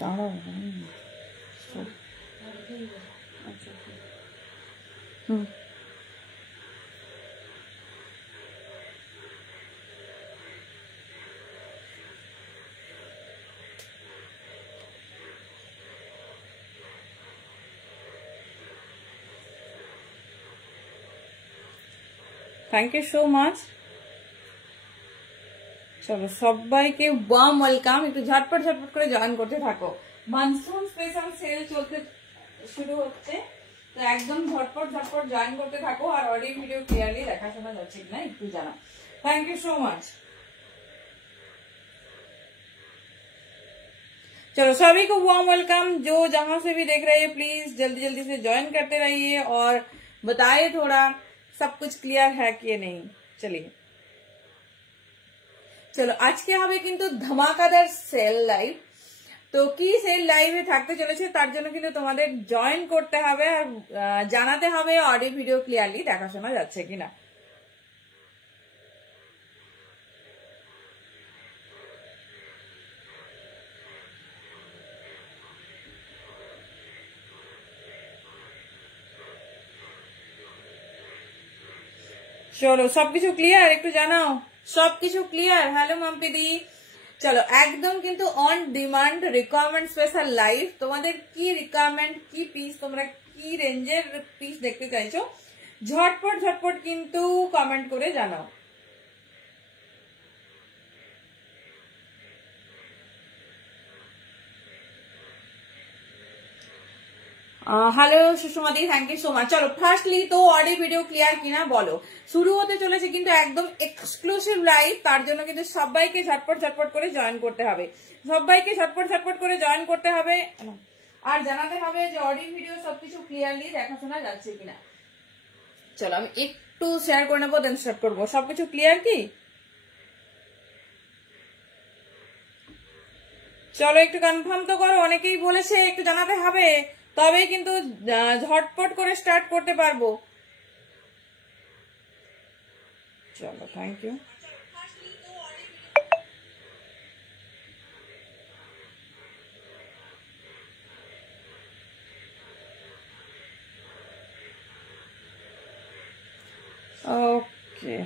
দাঁড়াও। হুম, thank you so much. চলো সবাইকে ওয়ার্ম ওয়েলকাম। একটু ঝটপট ঝটপট করে জয়েন করতে থাকো। মনসুন স্পেশাল সেল চলতে শুরু হচ্ছে, তো একদম ঝটপট ঝটপট জয়েন করতে থাকো। আর অডিও वीडियो क्लियरली দেখাশোনা যাচ্ছে কিনা একটু জানা। Thank you so much. चलो सभी को वार्म वेलकम। जो जहां से भी देख रहे हैं प्लीज जल्दी जल्दी से ज्वाइन करते रहिए और बताइए थोड़ा सब कुछ क्लियर है कि नहीं। चलिए चलो আজকে হবে কিন্তু ধামাকাদার সেল লাইভ। তো কি সেল লাইভে থাকতে চলেছে তার জন্য কিন্তু তোমাদের জয়েন করতে হবে আর জানাতে হবে অডিও ভিডিও ক্লিয়ারলি দেখাশোনা যাচ্ছে কিনা। চলো সবকিছু ক্লিয়ার একটু জানাও, সবকিছু ক্লিয়ার। হ্যালো মাম্পিদি। চলো একদম কিন্তু on demand requirement special live. তোমাদের কি রিকোয়ারমেন্ট, কি পিস, তোমরা কি রেঞ্জের পিস দেখতে চাইছো ঝটপট ঝটপট কিন্তু কমেন্ট করে জানাও। Hello Sushma di, thank you so much. चलो फार्स्टली तो ऑडियो वीडियो क्लियर किना बोलो। शुरू होते चलेছে কিন্তু একদম এক্সক্লুসিভ লাইভ, তার জন্য কিন্তু সবাইকে ঝটপট ঝটপট করে জয়েন করতে হবে, সবাইকে ঝটপট ঝটপট করে জয়েন করতে হবে আর জানাতে হবে যে অডিও ভিডিও সবকিছু ক্লিয়ারলি দেখাশোনা যাচ্ছে কিনা। চলো আমি একটু শেয়ার করে নেবো, দেন স্টার্ট করবো। সবকিছু ক্লিয়ার কি? চলো একটু কনফার্ম তো করো, অনেকেই বলেছে একটু জানাতে হবে, তবে কিন্তু ঝটপট করে স্টার্ট করতে পারবো। চলো thank you. Okay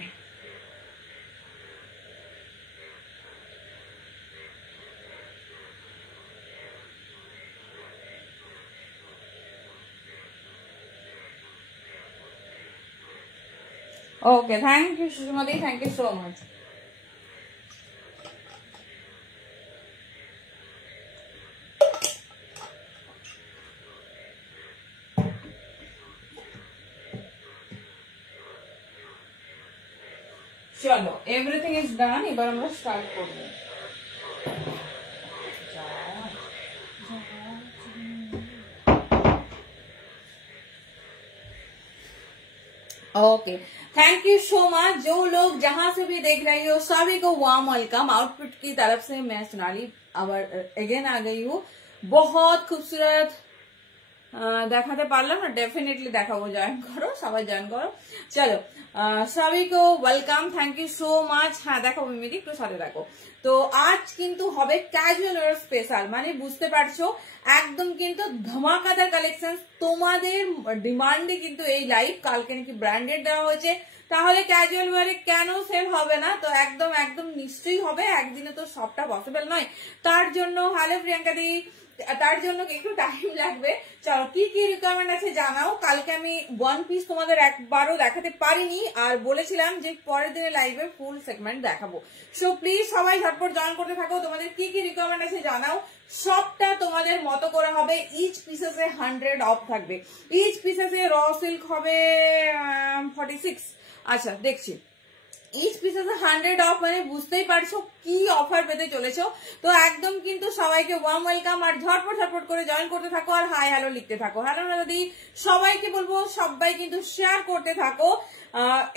okay, thank you Sushma di, thank you so much. चलो एवरीथिंग इज डन, এবার আমরা স্টার্ট করব। Okay thank you so much. जो लोग जहां से भी देख रहे हो सभी को वार्म वेलकम। आउटफिट की तरफ से मैं सोनाली আবার अगेन आ गई हूँ। बहुत खूबसूरत দেখাতে পারলাম না, ডেফিনেটলি দেখাবো। জয়েন করো, সবাই জয়েন করো। চলো সবাই को welcome, thank you so much. হ্যাঁ দেখাবো মিমি, একটু সাথে দেখো। তো আজ কিন্তু হবে ক্যাজুয়াল ওয়্যার স্পেশাল, মানে বুঝতে পারছো একদম কিন্তু ধামাকাদার কালেকশন। তোমাদের ডিমান্ডে কিন্তু এই লাইভ, কালকে নাকি ব্র্যান্ডেড দেওয়া হয়েছে, তাহলে ক্যাজুয়াল ওয়্যারে কেন সেল হবে না? তো একদম একদম নিশ্চয়ই হবে, একদিনে তো সবটা পসিবল নয়। তার জন্য হ্যালো প্রিয়াঙ্কা দি, তার জন্য একটু টাইম লাগবে। চলো কি কি রিকোয়ারমেন্ট আছে জানাও। কালকে আমি ওয়ান পিস তোমাদের একবারও দেখাতে পারিনি, আর বলেছিলাম যে পরের দিনে লাইভে ফুল সেগমেন্ট দেখাবো। সো প্লিজ সবাই ঝটপট জয়েন করতে থাকো। তোমাদের কি কি রিকোয়ারমেন্ট আছে জানাও, সবটা তোমাদের মতো করে হবে। ইচ পিসেসে 100 অফ থাকবে। ইচ পিসেসে র সিল্ক হবে 46। আচ্ছা দেখছি, ইচ পিসেস 100 অফ, মানে বুঝতেই পারছো কি অফার পেতে চলেছো। তো একদম কিন্তু সবাইকে ওয়ার্ম ওয়েলকাম, আর ঝটপট ঝটপট করে জয়েন করতে থাকো আর হাই হ্যালো লিখতে থাকো। হ্যালো দাদি, সবাইকে বলবো সবাই কিন্তু শেয়ার করতে থাকো।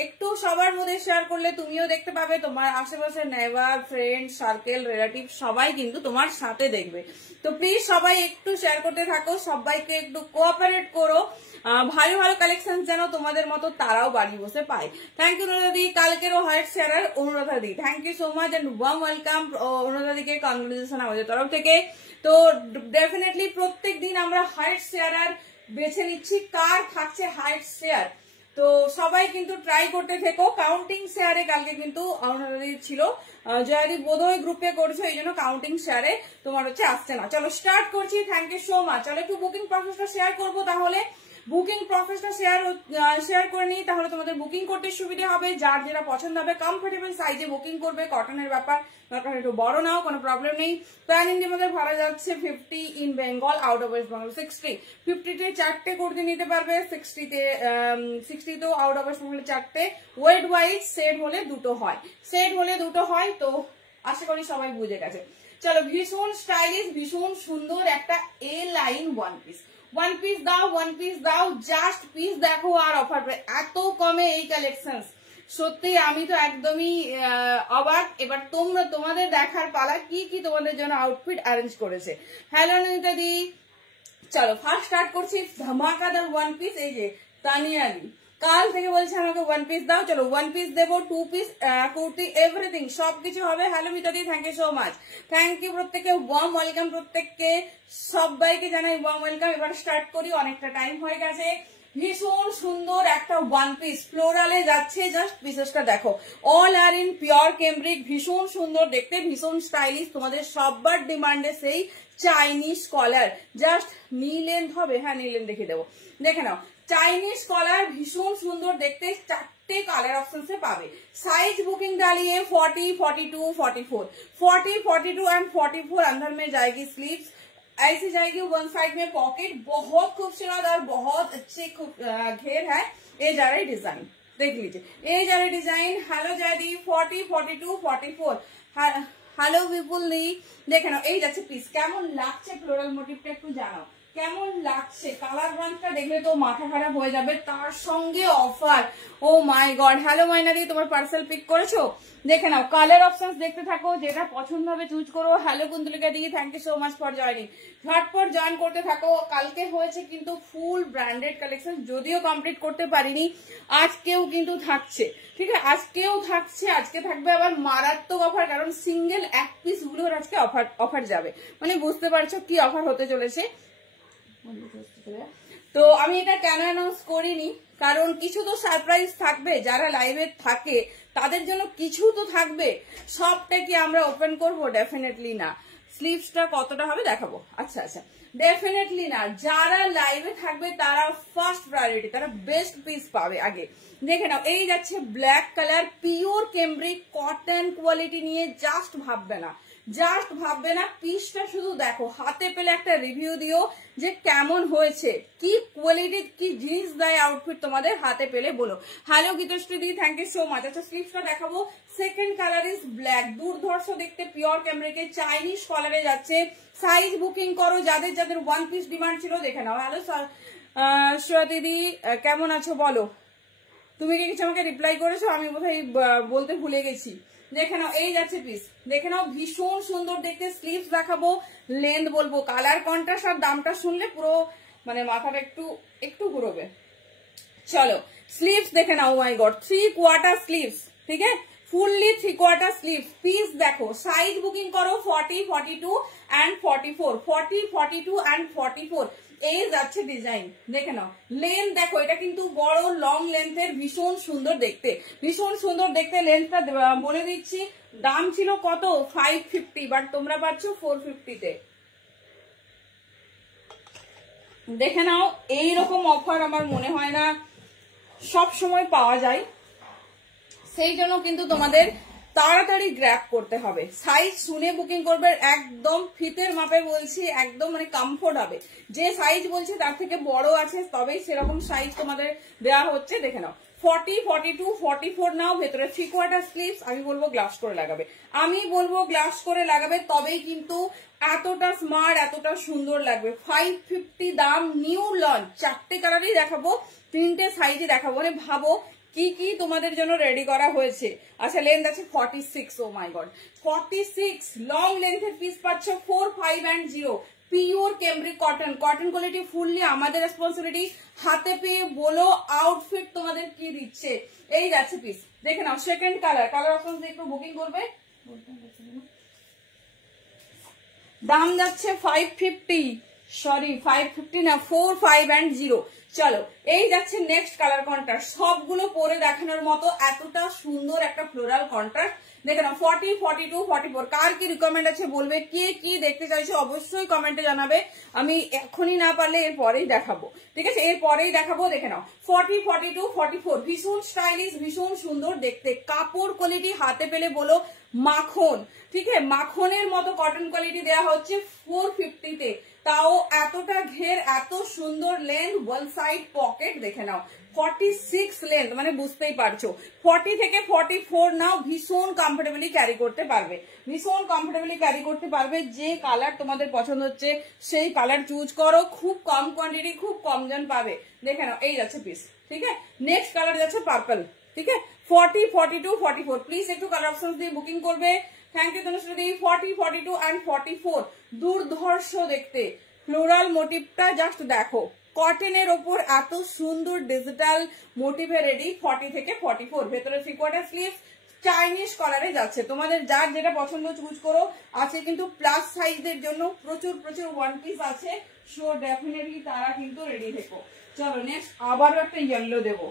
একটু সবার মধ্যে শেয়ার করলে তুমিও দেখতে পাবে, তোমার আশেপাশে নেইবার, ফ্রেন্ড সার্কেল, রিলেটিভ সবাই কিন্তু তোমার সাথে দেখবে। তো প্লিজ সবাই একটু শেয়ার করতে থাকো, সবাইকে একটু কোঅপারেট করো। ভালো ভালো কালেকশন যেন তোমাদের মতো তারাও বাড়ি বসে পায়। থ্যাংক ইউ দাদি। কালকেরও হাইট sharer Anuradha di, thank you so much and warm welcome Anuradha দিকে, কনগ্রেচুলেশন আমাদের তরফ থেকে। তো ডেফিনেটলি প্রত্যেক দিন আমরা হাইট শেয়ারার বেছে নিচ্ছি, কার থাকছে হাইট শেয়ার। তো সবাই কিন্তু ট্রাই করতে থেকো। কাউন্টিং শেয়ারে কালকে কিন্তু অনুরাধা ছিল, জয়াদি বোধহয় গ্রুপে করছো, এই জন্য কাউন্টিং শেয়ারে তোমার হচ্ছে আসছে না। চলো স্টার্ট করছি, থ্যাংক ইউ সো মাচ। চলো একটু বুকিং প্রসেসটা শেয়ার করবো, তাহলে বুকিং প্রসেসটা শেয়ার করে নিই, তাহলে তোমাদের বুকিং করতে সুবিধা হবে। যার যেটা পছন্দ হবে কমফোর্টেবল সাইজে বুকিং করবে, কটনের ব্যাপার, দরকার একটু বড় নাও, কোনো প্রবলেম নেই। প্যান ইন্ডিয়ার মধ্যে ভাড়া যাচ্ছে 50 in Bengal, out of West Bengal 60। 50-তে 4টে কুর্তি নিতে পারবে, 60তেও আউট অফ ওয়েস্ট বেঙ্গলে 4টে। ওয়েট ওয়াইজ সেট হলে দুটো হয়, তো আশা করি সবাই বুঝে গেছে। চলো, ভীষণ স্টাইলিশ, ভীষণ সুন্দর একটা এ লাইন ওয়ান পিস দাও, জাস্ট পিস দেখো আর অফার পে এত কমে এই কালেকশন, সত্যি আমি তো একদমই অবাক। এবার তোমাদের দেখার পালা কি কি তোমাদের জন্য আউটফিট অ্যারেঞ্জ করেছে। হ্যালো ননিতা দি, চলো ফার্স্ট স্টার্ট করছি ধামাকাদার ওয়ান পিস। এই যে তানিয়ালি কাল থেকে বলছে আমাকে ওয়ান পিস দাও, চলো ওয়ান পিস দেবো, 2 পিস কুর্তি, এভরিথিং সবকিছু হবে। হ্যালো মিতাদি, thank you so much, thank you প্রত্যেককে, ওয়ার্ম ওয়েলকাম প্রত্যেককে, সবাইকে জানাই ওয়ার্ম ওয়েলকাম। এবার স্টার্ট করি, অনেকটা টাইম হয়ে গেছে। ভীষণ সুন্দর একটা ওয়ান পিস ফ্লোরালে যাচ্ছে, জাস্ট পিসেসটা দেখো, all are in pure cambric, ভীষণ সুন্দর দেখতে, ভীষণ স্টাইলিশ, তোমাদের সবার ডিমান্ডে সেই Chinese collar, just knee length হবে, হ্যাঁ নি লেন্থ দেখিয়ে দেবো, দেখে নাও। চাইনিজ কলার ভীষণ সুন্দর দেখতে, 4টে কালার অপশন পাবে। साइज बुकिंग डालिए 40, 42, 44, 40, 42 एंड 44 अंदर में जाएगी स्लीव्स, ऐसी जाएगी वन साइड में पॉकेट, बहुत खूबसूरत और बहुत अच्छे घेर है। ये जा रही डिजाइन, देख लीजिए, ये जा रही डिजाइन। हेलो जयदी, 40, 42, 44, हेलो विपुल दी, देखे ना এই যাচ্ছে পিস, কেমন লাগছে ফ্লোরাল মোটিভটা একটু জানাও, কেমন লাগছে। কালার ব্রাঞ্চটা দেখলে তো মাথা খারাপ হয়ে যাবে, তার সঙ্গে অফার, ও মাই গড। হ্যালো মাইনাদি, তোমার পার্সেল পিক করেছো, দেখে নাও, কালার অপশনস দেখতে থাকো, যেটা পছন্দ হবে চুজ করো। Hello Kuntalika di, thank you so much for joining, ঝটপট জয়েন করতে থাকো। কালকে হয়েছে কিন্তু ফুল ব্র্যান্ডেড কালেকশন, যদিও কমপ্লিট করতে পারিনি, আজকেও কিন্তু থাকছে, ঠিক আছে, আজকেও থাকছে, আজকে থাকবে আবার মারাত্মক অফার, কারণ সিঙ্গেল এক পিস গুলোর আজকে অফার যাবে, মানে বুঝতে পারছো কি অফার হতে চলেছে। তো আমি এটা কেন অ্যানাউন্স করিনি, কারণ কিছু তো সারপ্রাইজ থাকবে, যারা লাইভে থাকে তাদের জন্য কিছু তো থাকবে, সবটা কি আমরা ওপেন করব? ডেফিনেটলি না। স্লিভসটা কতটা হবে দেখাবো, আচ্ছা আচ্ছা, ডেফিনেটলি না। যারা লাইভে থাকবে তারা ফার্স্ট প্রায়োরিটি, তারা বেস্ট পিস পাবে আগে। দেখে নাও, এই যাচ্ছে black colour, pure cambric cotton quality নিয়ে, জাস্ট ভাববে না, পিসটা শুধু দেখো, হাতে পেলে একটা রিভিউ দিও যে কেমন হয়েছে, কি কোয়ালিটি, কি জিনিস দেয় আউটফিট তোমাদের হাতে পেলে বলো। Hello Geetashree di, thank you so much. আচ্ছা স্লিভসটা দেখাবো, সেকেন্ড কালার ইজ ব্ল্যাক, দুর্ধর্ষ দেখতে, পিওর ক্যামব্রিকে চাইনিজ কলারে যাচ্ছে। সাইজ বুকিং করো, যাদের ওয়ান পিস ডিমান্ড ছিল, দেখে নাও। হ্যালো শ্রেয়া দিদি, কেমন আছো বলো, তুমি কি কিছু আমাকে রিপ্লাই করেছো? আমি বোধহয় বলতে ভুলে গেছি। দেখে নাও, এই যাচ্ছে পিস, দেখে নাও, ভীষণ সুন্দর দেখতে। স্লিভস দেখাবো, লেন্থ বলবো, কালার কন্ট্রাস্ট আর দামটা শুনলে পুরো মানে মাথাটা একটু ঘুরবে। চলো স্লিভস দেখে নাও, মাই গড, 3/4 স্লিভস, ঠিক আছে, ফুললি 3/4 স্লিভস। পিস দেখো, সাইজ বুকিং করো 40, 42 and 44, 40, 42 and 44, এই যাচ্ছে ডিজাইন, দেখে নাও। লেন্থ দেখো, এটা কিন্তু বড় লং লেন্থের, ভীষণ সুন্দর দেখতে, লেন্থটা বলে দিচ্ছি। দাম ছিল কত? 550, বাট তোমরা পাচ্ছ 450-তে। দেখে নাও, এইরকম অফার আমার মনে হয় না সব সময় পাওয়া যায়, সেই জন্য কিন্তু তোমাদের তাড়াতাড়ি গ্র্যাব করতে হবে। সাইজ শুনে বুকিং করবে, একদম ফিতের মাপে বলছি, একদম মানে কমফোর্ট হবে। যে সাইজ বলছে তার থেকে বড় আছে, তবেই সেরকম সাইজ তোমাদের দেওয়া হচ্ছে। দেখে নাও, 40, 42, 44 নাও, ভেতরে 3/4 স্লিভস। আমি বলবো গ্লাস করে লাগাবে, তবেই কিন্তু এতটা স্মার্ট, এতটা সুন্দর লাগবে। 550 দাম, নিউ লঞ্চ, 4টে কালারই দেখাবো, 3টে সাইজে দেখাবো, মানে ভাবো কি কি তোমাদের জন্য রেডি করা হয়েছে। আচ্ছা লেন্থ আছে 46, ও মাই গড 46 লং লেন্থের পিস পাচ্ছ 4, 5 and 0। Pure cambric cotton, cotton quality fully আমাদের রেসপন্সিবিলিটি। হাতে পেয়ে বলো আউটফিট তোমাদের কি দিচ্ছে। এই যাচ্ছে পিস, দেখে নাও সেকেন্ড কালার, কালার অপশন দিয়ে একটু বুকিং করবে। দাম যাচ্ছে 550, সরি 550 না, 4, 5 and 0। চলো এই যাচ্ছে নেক্সট কালার কন্ট্রাস্ট, সবগুলো পরে দেখানোর মতো এতটা সুন্দর একটা ফ্লোরাল কন্ট্রাস্ট। দেখে নাও 40, 42, 44 কার কি রিকমেন্ড আছে বলবে, কে কি দেখতে চাইছো অবশ্যই কমেন্টে জানাবে। আমি এখনই না পারলে এর পরেই দেখাবো, ঠিক আছে, এর পরেই দেখাবো। দেখে নাও 40, 42, 44 ভীষণ স্টাইলিশ, ভীষণ সুন্দর দেখতে। কাপড় কোয়ালিটি হাতে পেলে বলো মাখন, ঠিক আছে, মাখনের মতো কটন কোয়ালিটি দেওয়া হচ্ছে 450 তে, তাও এতটা ঘের, এত সুন্দর লেন্থ, ওয়ান সাইড পকেট। দেখে নাও 46 লেন্থ, মানে বুঝতেই পারছো 40 থেকে 44 নাও, ভীষণ কমফোর্টেবলি ক্যারি করতে পারবে, ভীষণ কমফোর্টেবলি ক্যারি করতে পারবে। যে কালার তোমাদের পছন্দ হচ্ছে সেই কালার চুজ করো, খুব কম কোয়ান্টিটি, খুব কম জন পাবে। দেখে নাও এই যাচ্ছে পিস, ঠিক আছে। নেক্সট কালার যাচ্ছে পার্পল, ঠিক আছে, 40, 42, 44 প্লিজ একটু কালার অপশন দিয়ে বুকিং করবে। Thank you Tanushree. 40, 42 and 44 দুর্ধর্ষ দেখতে, ফ্লোরাল মোটিভটা জাস্ট দেখো, কটনের ওপর এত সুন্দর ডিজিটাল মোটিভে রেডি। 40 থেকে 44 ভেতরে 3/4 স্লিভ, চাইনিজ কলারে যাচ্ছে। তোমাদের যার যেটা পছন্দ চুজ করো। আছে কিন্তু প্লাস সাইজের জন্য প্রচুর প্রচুর ওয়ান পিস আছে, সো ডেফিনেটলি তারা কিন্তু রেডি থেকো। চলো নেক্সট আবারও একটা ইয়েলো দেবো,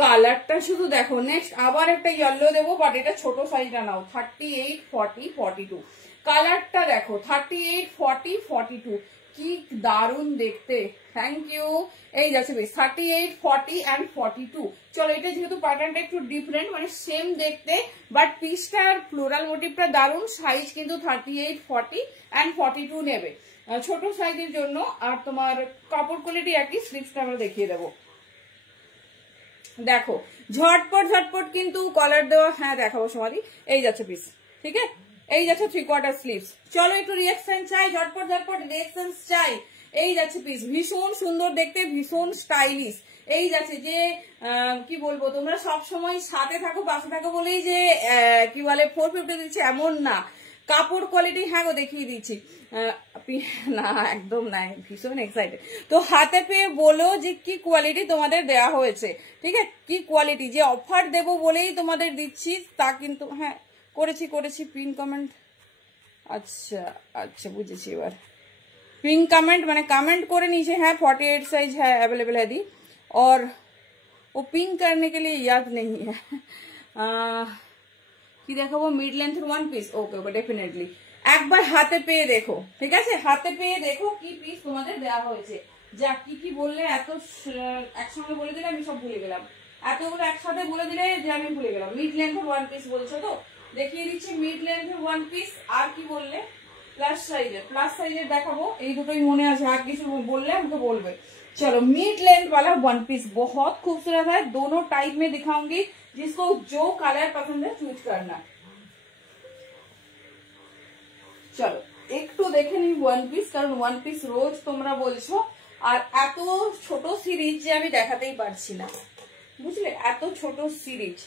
কালারটা শুধু দেখো। নেক্সট আবার একটা ইয়েলো দেবো, বাট এটা ছোট সাইজটা নাও। 38, 40, 42 কালারটা দেখো, 38, 40, 42 কি দারুণ দেখতে। Thank you. এই যাচ্ছে বেশ 38, 40 and 42। চলো এটা যেহেতু প্যাটার্নটা একটু ডিফারেন্ট, মানে সেম দেখতে, বাট পিসটা আর ফ্লোরাল মোটিভটা দারুণ। সাইজ কিন্তু 38, 40 and 42 নেবে ছোট সাইজের জন্য। আর তোমার কাপড় কোয়ালিটি একই, স্লিভসটা আমরা দেখিয়ে দেবো। দেখো ঝটপট ঝটপট কিন্তু কলার দেওয়া, হ্যাঁ দেখাবো সমাধি। এই যাচ্ছে পিস, ঠিক আছে, এই যাচ্ছে 3/4 স্লিভস। চলো একটু রিয়াকশন চাই, ঝটপট ঝটপট রিয়াকশন চাই। এই যাচ্ছে পিস, ভীষণ সুন্দর দেখতে, ভীষণ স্টাইলিশ। এই যাচ্ছে যে কি বলবো, তোমরা সব সময় সাথে থাকো, পাশে থাকো বলেই যে কি বলে 450 দিচ্ছে এমন না। কাপড় কোয়ালিটি হ্যাঁ গো দেখিয়ে দিচ্ছি, না একদম নাই, ভীষণ এক্সাইটেড। তো হাতে পেয়ে বলো যে কি কোয়ালিটি তোমাদের দেয়া হয়েছে, ঠিক আছে, কি কোয়ালিটি। যে অফার দেবো বলেই তোমাদের দিচ্ছি তা কিন্তু, হ্যাঁ করেছি পিন কমেন্ট, আচ্ছা আচ্ছা বুঝেছি এবার। पिन कमेंट मैंने कमेंट करे नीचे है 48 साइज है अवेलेबल है दी, और वो पिन करने के लिए याद नहीं है कि देखो वो mid length one piece. Okay okay definitely एक बार हाथे पेয়ে देखो, ঠিক আছে, হাতে পেয়ে দেখো কি পিস তোমাদের দেওয়া হয়েছে। যা কি কি বললে এত একসঙ্গে বলে দিলে আমি সব ভুলে গেলাম, এতগুলো একসাথে বলে দিলে যে আমি ভুলে গেলাম। মিড লেন্থ ওয়ান পিস বলছো তো, দেখিয়ে দিচ্ছি মিড লেন্থ ওয়ান পিস। আর কি বললে प्लस साइजेर देखाबो, এই দুটোই মনে আছে, আর কিছু বললে আমাকে বলবে। चलो मिड लेंथ वाला वन पीस बहुत खूबसूरत है, दोनों टाइप में दिखाऊंगी, जिसको जो कलर पसंद है चूज करना। चलो একটু দেখে নি ওয়ান পিস, কারণ ওয়ান পিস রোজ তোমরা বলছো, আর এত ছোট সিরিজ যে আমি দেখাতেই পারছি না, বুঝলে, এত ছোট সিরিজ।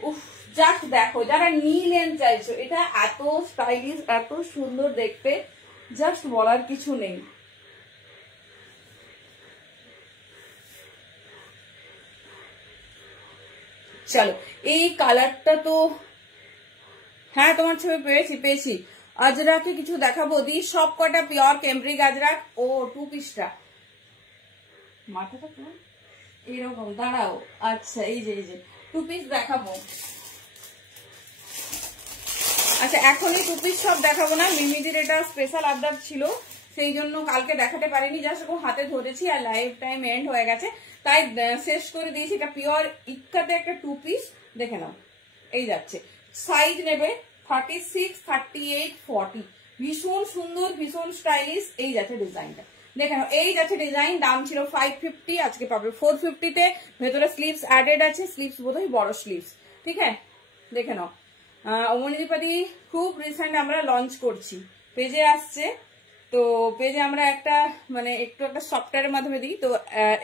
উফ জাস্ট দেখো, যারা নি লেন্থ চাইছো, এটা এত স্টাইলিশ, এত সুন্দর দেখতে, জাস্ট বলার কিছু নেই। চলো এই কালারটা তো হ্যাঁ তোমার ছবি পেয়েছি। আজরাকে কিছু দেখাবো দি, সব কটা পিওর ক্যামব্রিক আজরাক। ও টু পিসটা মাথাটা তোমার এইরকম, দাঁড়াও, আচ্ছা এই যে টু পিস দেখাবো। আচ্ছা এখনই টু পিস সব দেখাবো না, মিমিদির এটা স্পেশাল আবদার ছিল, সেই জন্য কালকে দেখাতে পারিনি, জাস্ট হাতে ধরেছি আর লাইভ টাইম এন্ড হয়ে গেছে, তাই শেষ করে দিয়েছি। এটা পিওর ইক্কাতে একটা টু পিস, দেখে নাও। এই যাচ্ছে সাইজ নেবে 36, 38, 40, ভীষণ সুন্দর, ভীষণ স্টাইলিশ। এই যাচ্ছে ডিজাইনটা, দেখে নাও। এই যাচ্ছে ডিজাইন, দাম ছিল 550, আজকে পাবে 450 তে। ভেতরে স্লিভস অ্যাডেড আছে, স্লিভস বোধহয় বড় স্লিভস, ঠিক আছে, দেখে নাও। অমনিদিপাদি খুব রিসেন্ট আমরা লঞ্চ করছি, পেজে আসছে, তো পেজে আমরা একটা মানে একটু একটা সফটওয়্যারের মাধ্যমে দিই, তো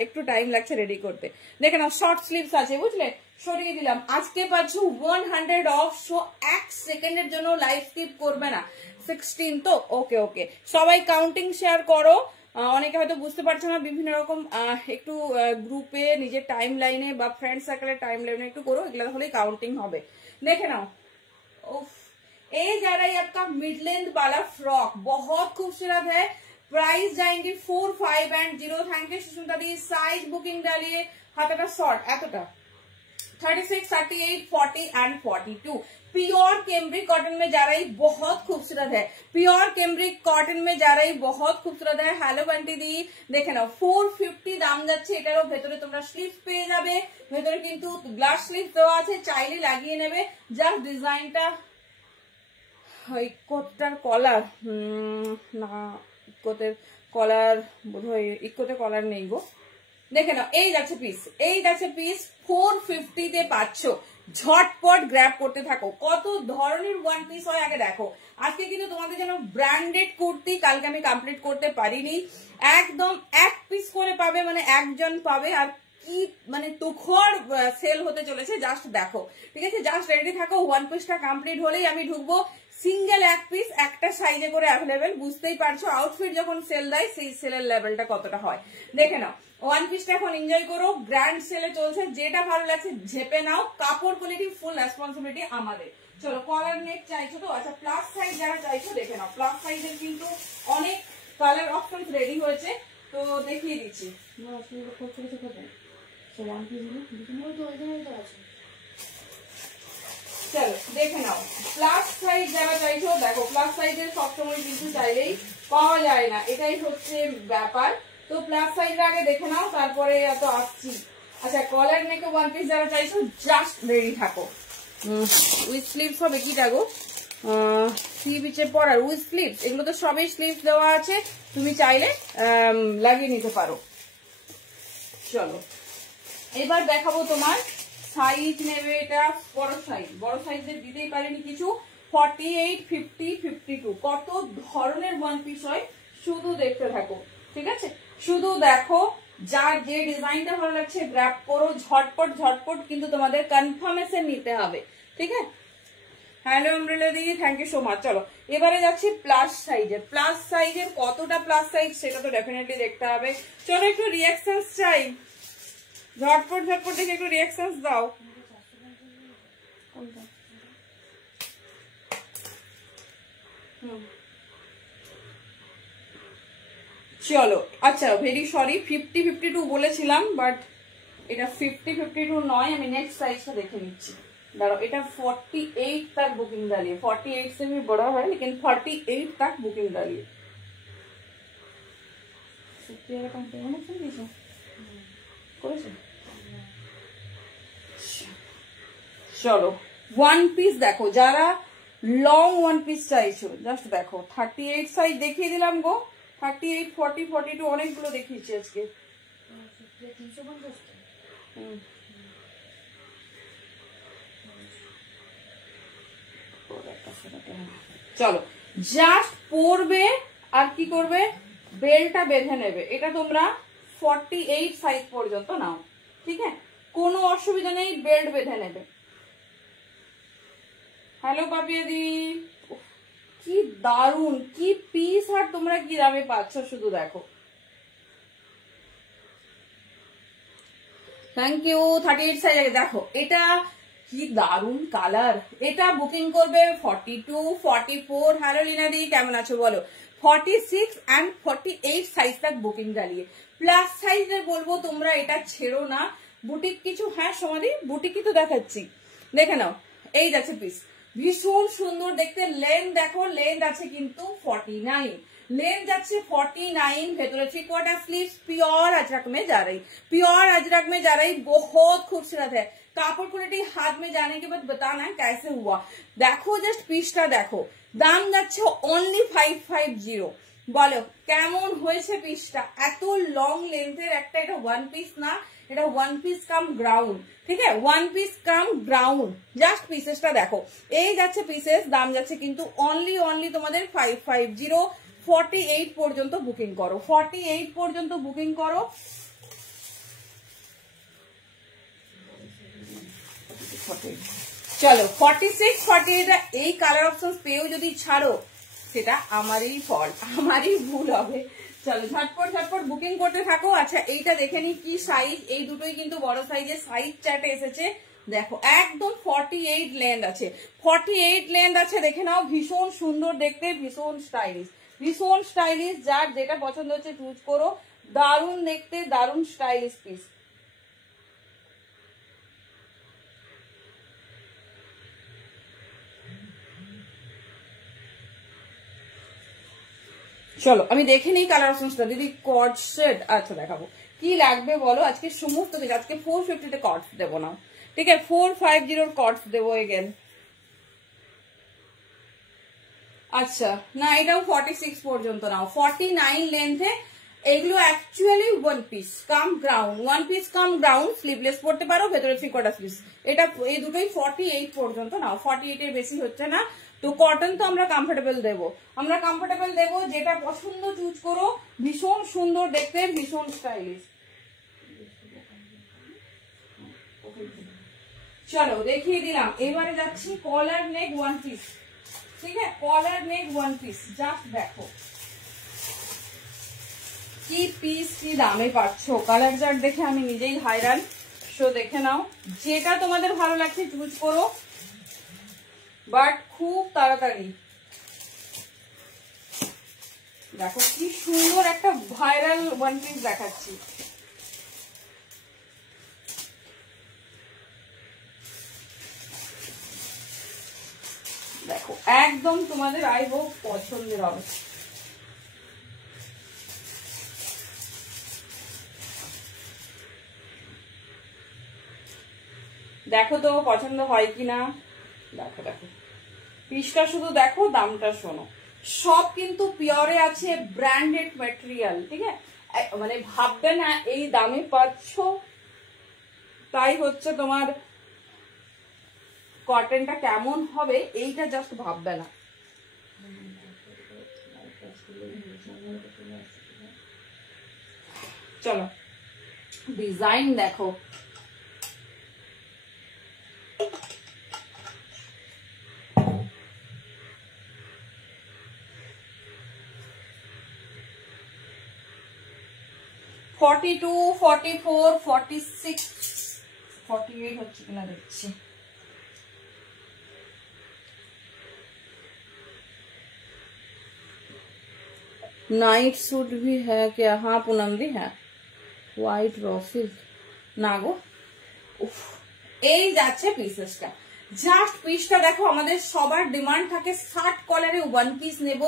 একটু টাইম লাগছে রেডি করতে। দেখে নাও শর্ট স্লিভস আছে, বুঝলে, সরিয়ে দিলাম। আজকে পাচ্ছ 100 অফ। সো 1 সেকেন্ডের জন্য লাইভ স্কিপ করবে না। 16 তো ওকে ওকে, সবাই কাউন্টিং শেয়ার করো। অনেকে হয়তো বুঝতে পারছে না, বিভিন্ন রকম একটু গ্রুপে নিজের টাইম লাইনে বা ফ্রেন্ড সার্কেলের টাইম লাইনে একটু করো, এগুলো হলেই কাউন্টিং হবে। দেখে नाउ, ये जा रहा है आपका मिड लेंथ वाला फ्रॉक, बहुत खूबसूरत है। प्राइस जाएंगे 4, 5 and 0। Thank you Sushmita di. Size booking डालिए, हाथाटा शॉर्ट एतटा 36, 38, 40 एंड 42। प्योर कैम्ब्रिक कॉटन में जा रही, बहुत खूबसूरत है। प्योर कैम्ब्रिक कॉटन में जा रही, बहुत खूबसूरत है। हेलो बंटी दी, देखे नाও 450 দাম যাচ্ছে। এটারও ভেতরে তোমরা স্লিভ পেয়ে যাবে, ভেতরে কিন্তু গ্লাস স্লিভ দেওয়া আছে, চাইলে লাগিয়ে নেবে। জাস্ট ডিজাইনটা ইকোটার কলার না, ইকোতের কলার বোধহয়, ইকোতে কলার নেই গো। দেখে নাও, এই যাচ্ছে পিস, এই যাচ্ছে পিস। 450 তে পাচ্ছ। ঝটপট গ্র্যাব করতে থাকো। কত ধরনের ওয়ান পিস হয় আগে দেখো। আজকে কিন্তু তোমাদের জন্য ব্র্যান্ডেড কুর্তি কালকে আমি কমপ্লিট করতে পারিনি, একদম এক পিস করে পাবে, মানে একজন পাবে। আর কি মানে তুখর সেল হতে চলেছে, জাস্ট দেখো, ঠিক আছে? জাস্ট রেডি থাকো। ওয়ান পিসটা কমপ্লিট হলেই আমি ঢুকবো। সিঙ্গেল এক পিস একটা সাইজে করে অ্যাভেলেবেল, বুঝতেই পারছো আউটফিট যখন সেল দেয় সেই সেলের লেভেলটা কতটা হয়। দেখে নাও, ওয়ান পিসটা এখন এনজয় করো, গ্র্যান্ড সেলে চলছে। যেটা ভালো লাগছে ঝেপে নাও, কাপড় কোয়ালিটি ফুল রেসপন্সিবিলিটি আমাদের। চলো, কলার নেক চাইছো তো? আচ্ছা, প্লাস সাইজ যারা চাইছো দেখে নাও, প্লাস সাইজের কিন্তু অনেক কালার অপশন রেডি হয়েছে, তো দেখিয়ে দিচ্ছি। চলো দেখে নাও, প্লাস সাইজ যারা চাইছো দেখো, প্লাস সাইজের সবসময় কিন্তু চাইলেই পাওয়া যায় না, এটাই হচ্ছে ব্যাপার। তো প্লাস সাইজের আগে দেখে নাও, তারপরে এত আসছি। আচ্ছা, কলার নেকে ওয়ান পিস যারা চাইছো জাস্ট রেডি থাকো। উইথ স্লিভস হবে কি গো? সি বিচে পরার উইথ স্লিভস, এগুলো তো সবই স্লিভস দেওয়া আছে, তুমি চাইলে লাগিয়ে নিতে পারো। চলো এবার দেখাবো তোমার সাইজ নেবে। এটা বড় সাইজ, বড় সাইজের দিতেই পারেনি কিছু। 48, 50, 52 কত ধরনের ওয়ান পিস হয়, শুধু দেখতে থাকো, ঠিক আছে? শুধু দেখো, যার যে ডিজাইনটা ভালো লাগছে গ্র্যাব করো, ঝটপট ঝটপট কিন্তু তোমাদের কনফার্মেশন নিতে হবে, ঠিক আছে? Hello Amrela di, thank you so much. চলো এবারে যাচ্ছি প্লাস সাইজের। প্লাস সাইজের কতটা প্লাস সাইজ সেটা তো ডেফিনেটলি দেখতে হবে। চলো একটু রিয়াকশন চাই, ঝটপট ঝটপট দেখে একটু রিয়াকশন দাও। চলো, আচ্ছা ভেরি সরি, 50, 52 বলেছিলাম, বাট এটা 50, 52 নয়। আমি নেক্সট সাইজটা দেখে নিচ্ছি, दाঁড়াও। এটা 48 तक बुकिंग डालिए, 48 से भी बड़ा है लेकिन 48 तक बुकिंग डालिए। চলো ওয়ান পিস দেখো, যারা লং ওয়ান পিস চাইছো জাস্ট দেখো। 38 সাইজ দেখিয়ে দিলাম গো, 38, 40, 42 অনেকগুলো দেখিয়েছি আজকে। চলো জাস্ট পরবে আর কি করবে, বেল্টটা বেঁধে নেবে। এটা তোমরা 48 সাইজ পর্যন্ত নাও, ঠিক আছে? কোনো অসুবিধা নেই, বেল্ট বেঁধে নেবে। হ্যালো পাপিয়া দি, কি দারুন কি পিস, আর তোমরা কি দামে পাচ্ছ শুধু দেখো। Thank you. 38 সাইজ আগে দেখো, এটা কি দারুন কালার। এটা বুকিং করবে 42, 44। হ্যালো লীনা দি, কেমন আছো বলো? 46 एंड 48 সাইজ तक বুকিং ডালিয়ে। প্লাস সাইজের বলবো তোমরা এটা ছেড়ো না। বুটিক কিছু, হ্যাঁ সমাধি বুটিকই তো দেখাচ্ছি, দেখে নাও। এই যাচ্ছে পিস, ভীষণ সুন্দর দেখতে। লেন্থ দেখো, লেন্থ আছে কিন্তু 49, लेंथ যাচ্ছে 49। ভেতরে 3/4 स्लीव्स, प्योर अजरक में जा रही, प्योर अजरक में जा रही, बहुत खूबसूरत है। কাপড় কোয়ালিটি হাত में जाने के बाद बताना कैसे हुआ। দেখো জাস্ট পিসটা দেখো, দাম যাচ্ছে অনলি 550। বলো কেমন হয়েছে পিসটা? এত লং লেন্থের একটা, এটা ওয়ান পিস না, এটা ওয়ান পিস কাম গ্রাউন্ড, ঠিক আছে? ওয়ান পিস কাম গ্রাউন্ড। জাস্ট পিসেসটা দেখো, এই যাচ্ছে পিসেস, দাম যাচ্ছে কিন্তু অনলি তোমাদের 550। 48 পর্যন্ত বুকিং করো, 48 পর্যন্ত বুকিং করো। চলো 46 48 এই কালার অপশন পেয়েও যদি ছাড়ো সেটা আমারই ফল্ট, আমারই ভুল হবে। চলো ঝটপট ঝটপট বুকিং করতে থাকো। আচ্ছা এইটা দেখে নি কি সাইজ, এই দুটোই কিন্তু বড় সাইজের সাইজ চার্টে এসেছে। দেখো একদম 48 লেন্থ আছে, 48 লেন্থ আছে, দেখে নাও। ভীষণ সুন্দর দেখতে, ভীষণ স্টাইলিশ, ভীষণ স্টাইলিশ। যার যেটা পছন্দ হচ্ছে চুজ করো। দারুণ দেখতে, দারুণ স্টাইলিশ পিস। চলো আমি দেখে নিই কালার অপশনসটা। দিদি কর্ড সেট, আচ্ছা দেখাবো কি লাগবে বলো। আজকে সমস্ত কিছু, আজকে 450 কর্ডস দেবো না, ঠিক আছে, 450 কর্ডস দেবো এগেন। আচ্ছা না, এটাও 46 পর্যন্ত নাও, 49 লেন্থে। এগুলো অ্যাকচুয়ালি ওয়ান পিস কাম গ্রাউন্ড, ওয়ান পিস কাম গ্রাউন্ড, স্লিভলেস পড়তে পারো, ভেতরে 3/4 পিস। এটা এই দুটোই 48 পর্যন্ত নাও, 48 এর বেশি হচ্ছে না। তো কটন তো আমরা কমফোর্টেবল দেবো, আমরা কমফোর্টেবল দেবো। যেটা পছন্দ চুজ করো। ভীষণ সুন্দর দেখতে, ভীষণ স্টাইলিশ। চলো দেখিয়ে দিলাম। এবারে যাচ্ছি কলার নেক ওয়ান পিস, ঠিক আছে, কলার নেক ওয়ান পিস। জাস্ট দেখো কি পিস, কি দামে পাচ্ছ। কালার চার্ট দেখে আমি নিজেই হায়রান। সো দেখে নাও, যেটা তোমাদের ভালো লাগছে চুজ করো, বাট খুব তাড়াতাড়ি। দেখো কি সুন্দর একটা ভাইরাল ওয়ান পিস দেখাচ্ছি। দেখো একদম তোমাদের আই হোপ পছন্দের হবে। দেখো তো পছন্দ হয় কিনা। দেখো দেখো পিসটা শুধু দেখো, দামটা শোনো। সব কিন্তু পিওরে আছে, ব্র্যান্ডেড ম্যাটেরিয়াল, ঠিক আছে। মানে ভাববে না এই দামে পাচ্ছ, তাই হচ্ছে তোমার কটনটা কেমন হবে এইটা জাস্ট ভাববে না। চলো ডিজাইন দেখো, ফর্টি টু, 44, 46, 48 হচ্ছে কিনা দেখছি। नाइट सूट भी है क्या? हाँ पूनम दी है, হোয়াইট রফিল না গো। এই যাচ্ছে পিসেসটা, জাস্ট পিসটা দেখো। আমাদের সবার ডিমান্ড থাকে 60 কলারে ওয়ান পিস নেব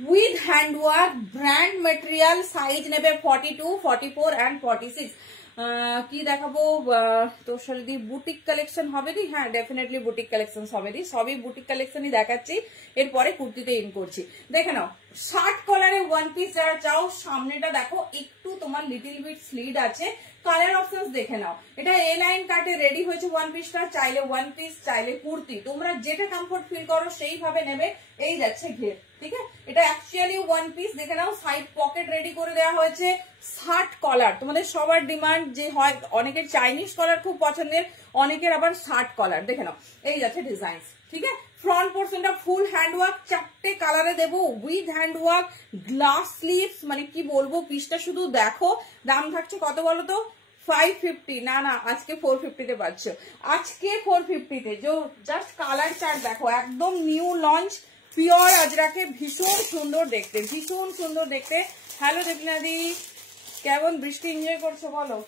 with handwork, brand material. Size নেবে 42, 44 এন্ড 46। কি দেখাবো তোর সাথে? দি বুটিক কালেকশন হবে দি, হ্যাঁ ডেফিনেটলি বুটিক কালেকশন হবে দি, সবই বুটিক কালেকশনই দেখাচ্ছি। এরপরে কুর্তিতে ইন করছি। দেখে নাও 60 কলারে ওয়ান পিস যারা চাও, সামনেটা দেখো একটু তোমার লিটিল বিট স্লিড আছে। কালার অপশনস দেখে নাও। এটা এ লাইন কাটে রেডি হয়েছে ওয়ান পিসটা। চাইলে ওয়ান পিস, চাইলে কুর্তি, তোমরা যেটা কমফোর্ট ফিল করো সেইভাবে নেবে। এই যাচ্ছে ঘের, ঠিক আছে। এটা অ্যাকচুয়ালি ওয়ান পিস। দেখে নাও সাইড পকেট রেডি করে দেওয়া হয়েছে। 60 কলার, তোমাদের সবার ডিমান্ড যে হয়, অনেকের চাইনিজ কলার খুব পছন্দের, অনেকের আবার 60 কলার। দেখে নাও এই যাচ্ছে ডিজাইন, ঠিক আছে। ফ্রন্ট পোর্শনটা ফুল হ্যান্ডওয়ার্ক, 4টে কালারে দেবো উইথ হ্যান্ডওয়ার্ক, গ্লাস স্লিভস। মানে কি বলবো, পিসটা শুধু দেখো। দাম থাকছে কত বলো তো? 550। না না, আজকে 450 তে পাচ্ছ, আজকে 450 তে। জাস্ট কালার চার্ট দেখো, একদম নিউ লঞ্চ, পিওর আজরাকে। ভীষণ সুন্দর দেখতে, ভীষণ সুন্দর দেখতে। হ্যালো দেবনাদি, কেমন বৃষ্টি এনজয় করছো বলো?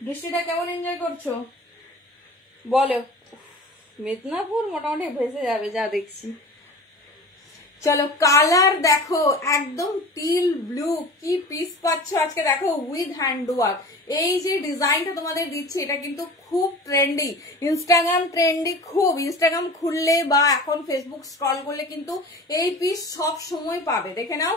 বৃষ্টিটা কেমন এনজয় করছো বলো? মেদিনীপুর মোটামুটি ভেসে যাবে যা দেখছি। চলো কালার দেখো, একদম টিল ব্লু। কি পিস পাচ্ছ আজকে দেখো উইথ হ্যান্ডওয়ার্ক। এই যে ডিজাইনটা তোমাদের দিচ্ছি, এটা কিন্তু খুব ট্রেন্ডি, ইনস্টাগ্রাম ট্রেন্ডি খুব। ইনস্টাগ্রাম খুললে বা এখন ফেসবুক স্ক্রল করলে কিন্তু এই পিস সব সময় পাবে। দেখে নাও,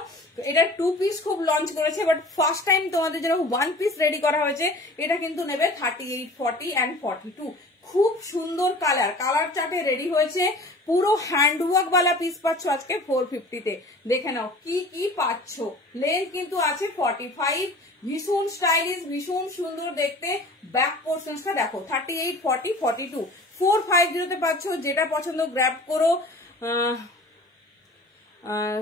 এটা 2 পিস খুব লঞ্চ করেছে, বাট ফার্স্ট টাইম তোমাদের যেন ওয়ান পিস রেডি করা হয়েছে। এটা কিন্তু নেবে 38, 40 এন্ড 42। খুব সুন্দর কালার, কালার চার্টে রেডি হয়েছে। পুরো হ্যান্ডওয়ার্ক वाला পিস পাচ্ছ আজকে 450 তে। দেখে নাও কি কি পাচ্ছ। লেন্থ কিন্তু আছে 45, ভীষণ স্টাইলিশ, ভীষণ সুন্দর দেখতে। ব্যাক পোর্শনটা দেখো 38, 40, 42 450 পাচ্ছ। যেটা পছন্দ গ্র্যাব করো।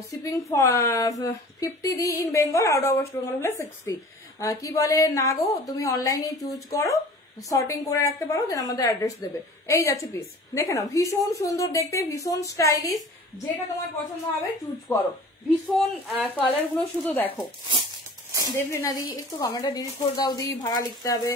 Shipping 50 the in Bengal, out of West Bengal হলে 60। কি বলে না গো, তুমি অনলাইনে চুজ করো, সর্টিং করে রাখতে পারো, দেন আমাদের অ্যাড্রেস দেবে। এই যাচ্ছে পিস, দেখে নাও ভীষণ সুন্দর দেখতে, ভীষণ স্টাইলিশ। যেটা তোমার পছন্দ হবে চুজ করো। ভীষণ কালার গুলো শুধু দেখো। দেখবি না দি, একটু কমেন্টটা ডিলিট করে দাও দি, ভাড়া লিখতে হবে।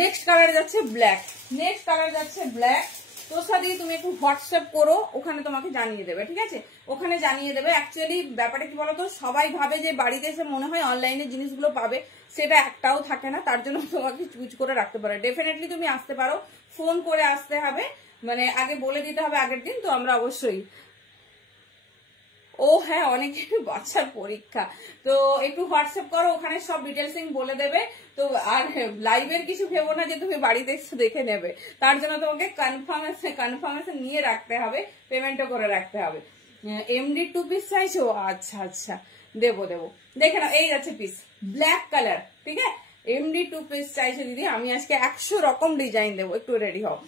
নেক্সট কালার যাচ্ছে ব্ল্যাক, নেক্সট কালার যাচ্ছে ব্ল্যাক। তোষা দিয়ে তুমি একটু হোয়াটসঅ্যাপ করো, ওখানে তোমাকে জানিয়ে দেবে, ঠিক আছে? ওখানে জানিয়ে দেবে। অ্যাকচুয়ালি ব্যাপারটা কি বলতো, সবাই ভাবে যে বাড়িতে এসে মনে হয় অনলাইনে জিনিসগুলো পাবে, সেটা একটাও থাকে না। তার জন্য তোমাকে চুজ করে রাখতে পারো। ডেফিনেটলি তুমি আসতে পারো, ফোন করে আসতে হবে, মানে আগে বলে দিতে হবে আগের দিন, তো আমরা অবশ্যই। ও হ্যাঁ, অনেকের বাচ্চার পরীক্ষা, তো একটু হোয়াটসঅ্যাপ করো, ওখানে সব ডিটেলস বলে দেবে। তো আর লাইভের কিছু ভেবো না যে তুমি বাড়িতে এসে দেখে নেবে, তার জন্য তোমাকে কনফার্মেশন নিয়ে রাখতে হবে, পেমেন্টও করে রাখতে হবে। এমডি 2 পিস চাইছো? আচ্ছা আচ্ছা, দেবো দেবো। দেখে নাও, এই যাচ্ছে পিস ব্ল্যাক কালার, ঠিক আছে? এমডি 2 পিস চাইছে দিদি, আমি আজকে 100 রকম ডিজাইন দেবো, একটু রেডি হও।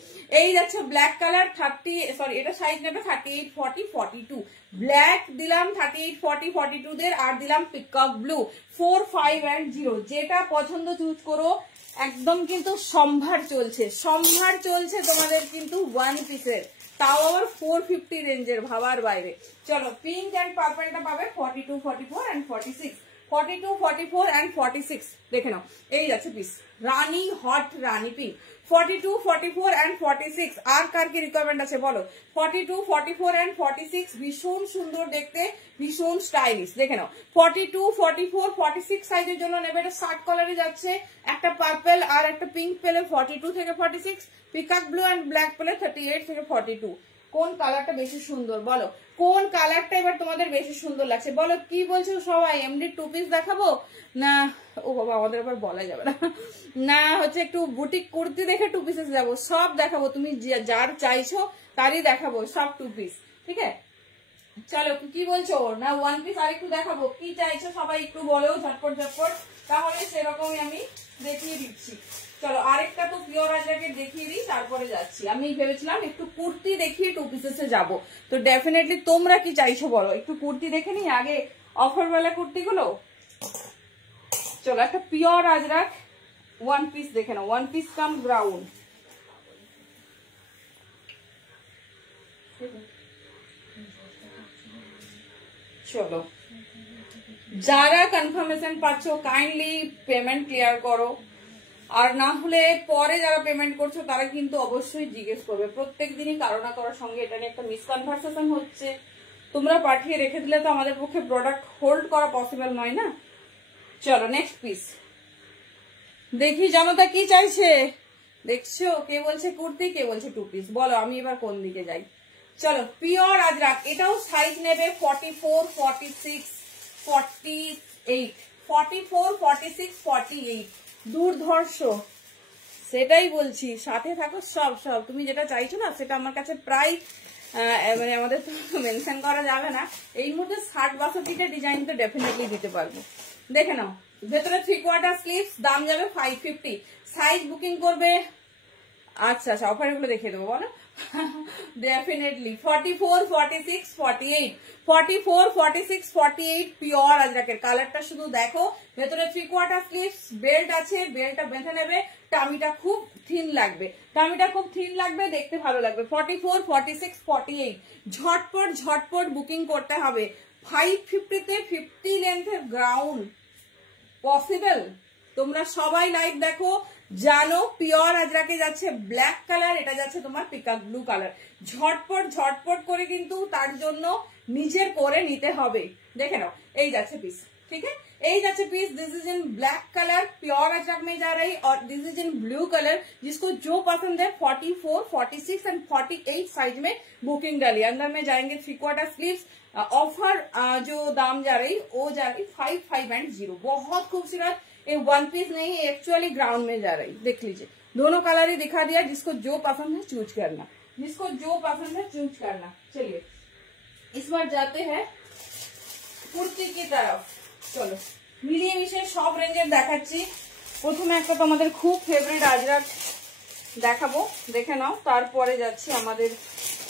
এই যাচ্ছে ব্ল্যাক কালার 30, সরি এটা সাইজ নেবে 38, 40, 42। ব্ল্যাক দিলাম 38, 40, 42 দের, আর দিলাম পিকক ব্লু 4, 5 and 0। যেটা পছন্দ চুজ করো। একদম কিন্তু সম্ভার চলছে, সম্ভার চলছে তোমাদের কিন্তু ওয়ান পিসের, তাও আবার 450 রেঞ্জের, ভাবার বাইরে। চলো, পিঙ্ক অ্যান্ড পার্পলটা পাবে 42, 44 and 46। 42, 44 and 46 দেখে নাও। এই যাচ্ছে piece Rani hot Rani pink 42, 44 and 46। আর কার কি রিকোয়ারমেন্ট আছে বলো? 42, 44 and 46 ভীষণ সুন্দর দেখতে, ভীষণ স্টাইলিশ। দেখে নাও 42, 44, 46 সাইজের জন্য নেবে। এটা 60 কালারে যাচ্ছে, একটা পার্পল আর একটা পিঙ্ক পেলে 42 থেকে 46, পিকক ব্লু অ্যান্ড ব্ল্যাক পেলে 38 থেকে 42। কোন কালারটা বেশি সুন্দর বলো? কোন কালারটা এবার তোমাদের বেশি সুন্দর লাগছে বলো? কি বলছো সবাই? এমডি 2 পিস দেখাবো না? ও বাবা, আমাদের আবার বলা যাবে না, না হচ্ছে একটু বুটিক কুর্তি দেখে 2 পিসেস যাবো, সব দেখাবো। তুমি যার চাইছো তারই দেখাবো, সব 2 পিস, ঠিক আছে? চলো, কি বলছো? না 1 পিস আর একটু দেখাবো? কি চাইছো সবাই একটু বলো ঝটপট ঝটপট, তাহলে সেরকমই আমি দেখিয়ে দিচ্ছি। চলো, আরেকটা তো পিওর আজরাকে দেখিয়ে দিই, তারপরে যাচ্ছি। আমি ভেবেছিলাম একটু কুর্তি দেখিয়ে 2 পিসেসে যাবো, তো ডেফিনেটলি তোমরা কি চাইছো বলো? একটু কুর্তি দেখে নি আগে, অফার বেলা কুর্তিগুলো। চলো, একটা পিওর আজরাক 1 পিস দেখে নাও, 1 পিস কাম গ্রাউন্ড। চলো, যারা কনফার্মেশন পাচ্ছ কাইন্ডলি পেমেন্ট ক্লিয়ার করো, আর না হলে পরে যারা পেমেন্ট করছো তারা কিন্তু অবশ্যই জিজ্ঞেস করবে। প্রত্যেক দিনই কারো না কারোর সঙ্গে এটা নিয়ে একটা মিসকনভারসেশন হচ্ছে। তোমরা পাঠিয়ে রেখে দিলে তো আমাদের পক্ষে প্রোডাক্ট হোল্ড করা পসিবল নয় না। চলো, নেক্সট পিস দেখি। জনতা কি চাইছে দেখছো? কে বলছে কুর্তি, কে বলছে 2 পিস, বলো আমি এবার কোন দিকে যাই। চলো, পিওর আজরাক, এটাও সাইজ নেবে 44, 46, 48, 44, 46, 48। দুর্ধর্ষ, সেটাই বলছি, সাথে থাকো সব সব। তুমি যেটা চাইছো না সেটা আমার কাছে প্রায় মানে আমাদের তো মেনশন করা যাবে না এই মুহূর্তে, 60-62টা ডিজাইন তো ডেফিনেটলি দিতে পারবো। দেখে নাও, ভেতরে 3/4 স্লিভস, দাম যাবে 550। সাইজ বুকিং করবে। আচ্ছা আচ্ছা, অফার এগুলো দেখিয়ে দেবো বলো। ডেফিনেটলি 44, 46, 48, 44, 46, 48 পিওর আজরাকের। কালারটা শুধু দেখো, ভেতরে 3/4 স্লিভস, বেল্ট আছে, বেল্টটা বেঁধে নেবে। টামিটা খুব থিন লাগবে, টামিটা খুব থিন লাগবে, দেখতে ভালো লাগবে। 44, 46, 48 ঝটপট ঝটপট বুকিং করতে হবে। 550 তে 50 লেন্থের গ্রাউন্ড পসিবল? তোমরা সবাই লাইভ দেখো, জানো পিওর আজরাকে যাচ্ছে ব্ল্যাক কালার, এটা যাচ্ছে তোমার পিকক ব্লু কালার। ঝটপট ঝটপট করে কিন্তু তার জন্য নিজের করে নিতে হবে। দেখে নাও, এই যাচ্ছে পিস, ठीक है? यही जाचे piece, this is in black colour, pure Ajrak में जा रही, और this is in blue colour. जिसको जो पसंद है 44, 46 एंड 48 साइज में बुकिंग डाली। अंदर में जाएंगे 3/4 स्लीव्स। ऑफर जो दाम जा रही वो जा रही 5, 5 and 0। बहुत खूबसूरत, ये 1 पीस नहीं, एक्चुअली ग्राउंड में जा रही। देख लीजिए, दोनों कलर ही दिखा दिया। जिसको जो पसंद है चूज करना, जिसको जो पसंद है चूज करना। चलिए, इस बार जाते हैं कुर्ती की तरफ। चलो, মিলিয়ে মিশিয়ে সব রেঞ্জের দেখাচ্ছি। প্রথমে একটা তোমাদের খুব ফেভারিট আজরাক দেখাবো, দেখে নাও, তারপরে যাচ্ছি আমাদের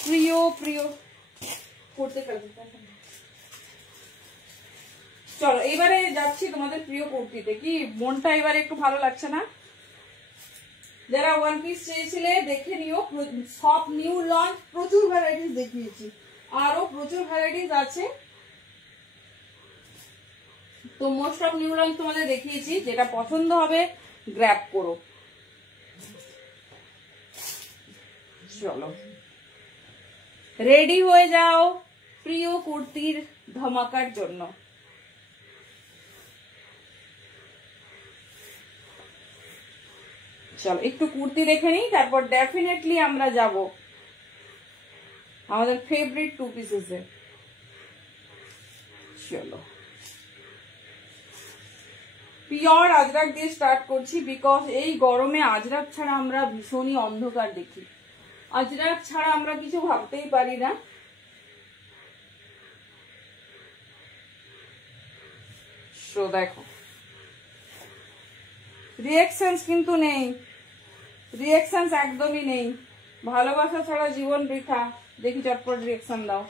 প্রিয় প্রিয় করতে ফেলতে। চলো এবারে যাচ্ছি তোমাদের প্রিয় কুর্তিতে। কি মনটা এবারে একটু ভালো লাগছে না? যারা ওয়ান পিস চেয়েছিলে দেখে নিও, সব নিউ লঞ্চ, প্রচুর ভ্যারাইটিস দেখিয়েছি, আরো প্রচুর ভ্যারাইটিস আছে। তো মোস্ট অফ নিউ লঞ্চ তোমাদের দেখিয়েছি, যেটা পছন্দ হবে গ্র্যাব করো। চলো রেডি হয়ে যাও প্রিয় কুর্তির ধামাকার জন্য। চলো একটু কুর্তি দেখে নিই, তারপর ডেফিনেটলি আমরা যাব আমাদের ফেভারিট টু পিসেসে। চলো পিওর আজরাক দিয়ে স্টার্ট করছি, বিকজ এই গরমে আজরাক ছাড়া আমরা ভীষণই অন্ধকার দেখি। আজরাক ছাড়া আমরা কিছু ভাবতেই পারি না। সো দেখো রিঅ্যাকশনস কিন্তু নেই, রিঅ্যাকশনস একদমই নেই। ভালোবাসা ছাড়া জীবন বৃথা। দেখি চটপট রিঅ্যাকশন দাও।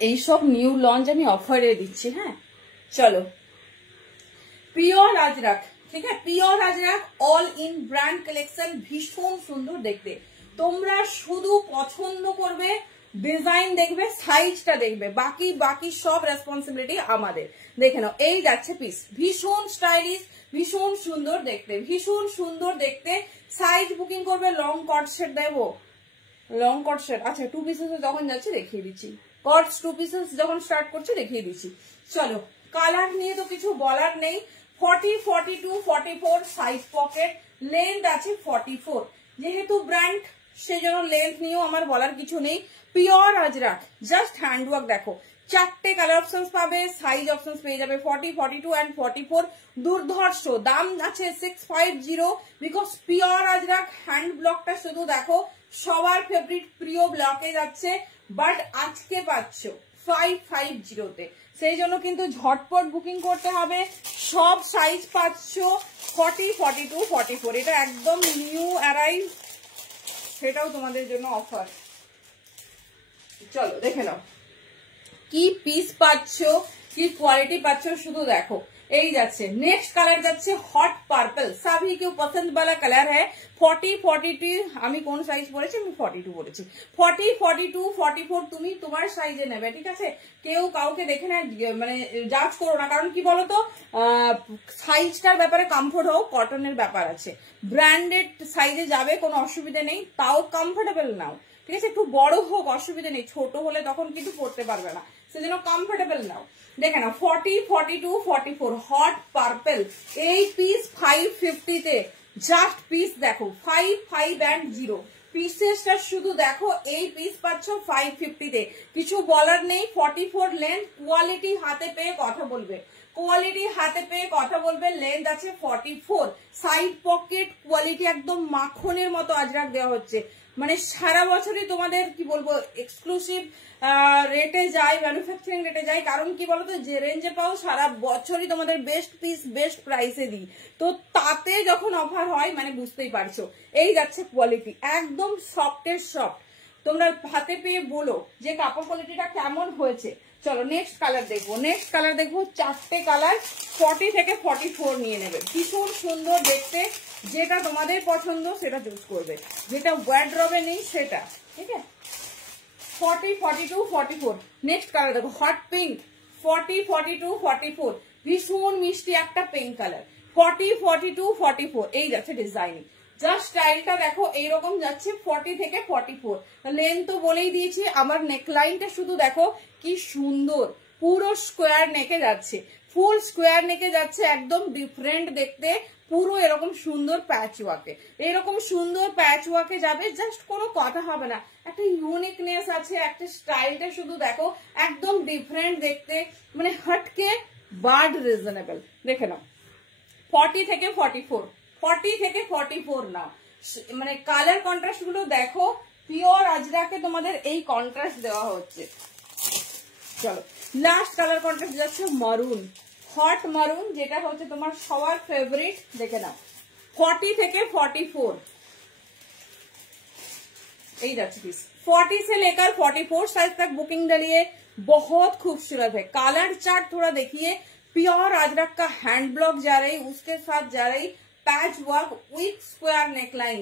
এইসব নিউ লঞ্চ আমি অফারে দিচ্ছি। হ্যাঁ চলো পিওর আজরাক, ঠিক আছে, pure Ajrak all in brand collection, ভীষণ সুন্দর দেখতে। তোমরা শুধু পছন্দ করবে, ডিজাইন দেখবে, সাইজটা দেখবে, বাকি বাকি সব রেসপন্সিবিলিটি আমাদের। দেখে নাও এই যাচ্ছে পিস, ভীষণ স্টাইলিশ, ভীষণ সুন্দর দেখতে, ভীষণ সুন্দর দেখতে। সাইজ বুকিং করবে, লং কট সেট দেবো, লং কট সেট। আচ্ছা টু পিসেস যখন যাচ্ছে দেখিয়ে দিচ্ছি, কটস টু পিসেস যখন স্টার্ট করছে দেখিয়ে দিচ্ছি। চলো কালার নিয়ে তো কিছু বলার নেই। 40, 42, 44 সাইজ পকেট, লেন্থ আছে 44। যেহেতু ব্র্যান্ড সেজন্য লেন্থ নিয়েও আমার বলার কিছু নেই। পিওর আজরাক, জাস্ট হ্যান্ডওয়ার্ক দেখো। চারটে কালার অপশনস পাবে, সাইজ অপশনস পেয়ে যাবে 40, 42 এন্ড 44। দুর্ধর্ষ দাম আছে 650, বিকজ পিওর আজরাক হ্যান্ড ব্লকটা শুধু দেখো, সবার ফেভারিট প্রিয় ব্লকে যাচ্ছে, বাট আজকে পাচ্ছ 550-তে। সেই জন্য কিন্তু ঝটপট বুকিং করতে হবে। সব সাইজ পাচ্ছ 40, 42, 44। এটা একদম নিউ অ্যারাইভ, সেটাও তোমাদের জন্য অফার। চলো দেখে নাও কি পিস পাচ্ছ, কি কোয়ালিটি পাচ্ছ, শুধু দেখো। এই যাচ্ছে নেক্সট কালার, যাচ্ছে হট পার্পল, সবই কেউ পছন্দ वाला কালার है। 40, 42 আমি কোন সাইজ পরেছি, আমি 42 পরেছি। 40, 42, 44 তুমি তোমার সাইজে নেবে, ঠিক আছে। কেউ কাউকে দেখে না মানে জাজ করো না, কারণ কি বলতো সাইজটার ব্যাপারে কমফোর্ট হোক, কটনের ব্যাপার আছে। ব্র্যান্ডেড সাইজে যাবে, কোনো অসুবিধা নেই, তাও কমফোর্টেবল নাও, ঠিক আছে। একটু বড় হোক অসুবিধা নেই, ছোট হলে তখন কিন্তু পড়তে পারবে না, সেজন্য কমফোর্টেবল নাও। দেখে নাও 40, 42, 44 হট পার্পল। এই পিস 550-তে, জাস্ট পিস দেখো 5, 5 and 0 পিসেসটা শুধু দেখো। এই পিস পাচ্ছ 550-তে, কিছু বলার নেই। 44 লেন্থ, কোয়ালিটি হাতে পেয়ে কথা বলবে, কোয়ালিটি হাতে পেয়ে কথা বলবে। লেন্থ আছে 44, সাইড পকেট কোয়ালিটি একদম মাখনের মতো আজরাক দেওয়া হচ্ছে। মানে সারা বছরই তোমাদের কি বলবো এক্সক্লুসিভ রেটে যায়, ম্যানুফ্যাকচারিং রেটে যায়। কারণ কি বলতো যে রেঞ্জে পাও সারা বছরই তোমাদের বেস্ট পিস বেস্ট প্রাইসে দিই, তো তাতে যখন অফার হয় মানে বুঝতেই পারছো। এই যাচ্ছে কোয়ালিটি একদম সফটের সফট, তোমরা হাতে পেয়ে বলো যে কাপড় কোয়ালিটিটা কেমন হয়েছে। চলো নেক্সট কালার দেখবো, নেক্সট কালার দেখবো, চারটে কালার 40 থেকে 44 নিয়ে নেবে। ভীষণ সুন্দর দেখতে, যেটা তোমাদের পছন্দ সেটা চুজ করবে, যেটা ওয়ার্ড্রবে নেই সেটা, ঠিক আছে। 40, 42, 44 নেক্সট কালার দেখো, হট পিঙ্ক। 40, 42, 44 ভীষণ মিষ্টি একটা পিঙ্ক কালার। 40, 42, 44 এই যাচ্ছে ডিজাইনিং। জাস্ট স্টাইলটা দেখো এইরকম যাচ্ছে 40 থেকে 44। লেন্থ তো বলেই দিয়েছি। আমার নেকলাইনটা শুধু দেখো কি সুন্দর, পুরো স্কোয়ার নেকে যাচ্ছে, ফুল স্কোয়ার নেকে যাচ্ছে, একদম ডিফারেন্ট দেখতে। পুরো এরকম সুন্দর প্যাচ ওয়ার্কে, এরকম সুন্দর প্যাচ ওয়ার্কে যাবে, জাস্ট কোনো কথা হবে না। একটা ইউনিকনেস আছে, একটা স্টাইলটা শুধু দেখো একদম ডিফারেন্ট দেখতে, মানে হটকে বার্ড রিজনেবল। দেখে নাও 40 থেকে 44, 40 থেকে 44 নাও। মানে কালার কন্ট্রাস্ট গুলো দেখো পিওর আজরাকে তোমাদের এই কন্ট্রাস্ট দেওয়া হচ্ছে। চলো লাস্ট কালার কন্ট্রাস্ট যাচ্ছে মারুন, হট মারুন, যেটা হচ্ছে তোমার সবার ফেভারিট। দেখে নাও 40 থেকে 44 यही जाती पीस 40 से लेकर 44 साइज तक बुकिंग डालिए। बहुत खूबसूरत है। कलर चार्ट थोड़ा देखिए, प्योर अजरक का हैंड ब्लॉक जा रही, उसके साथ जा रही patch work with square neckline,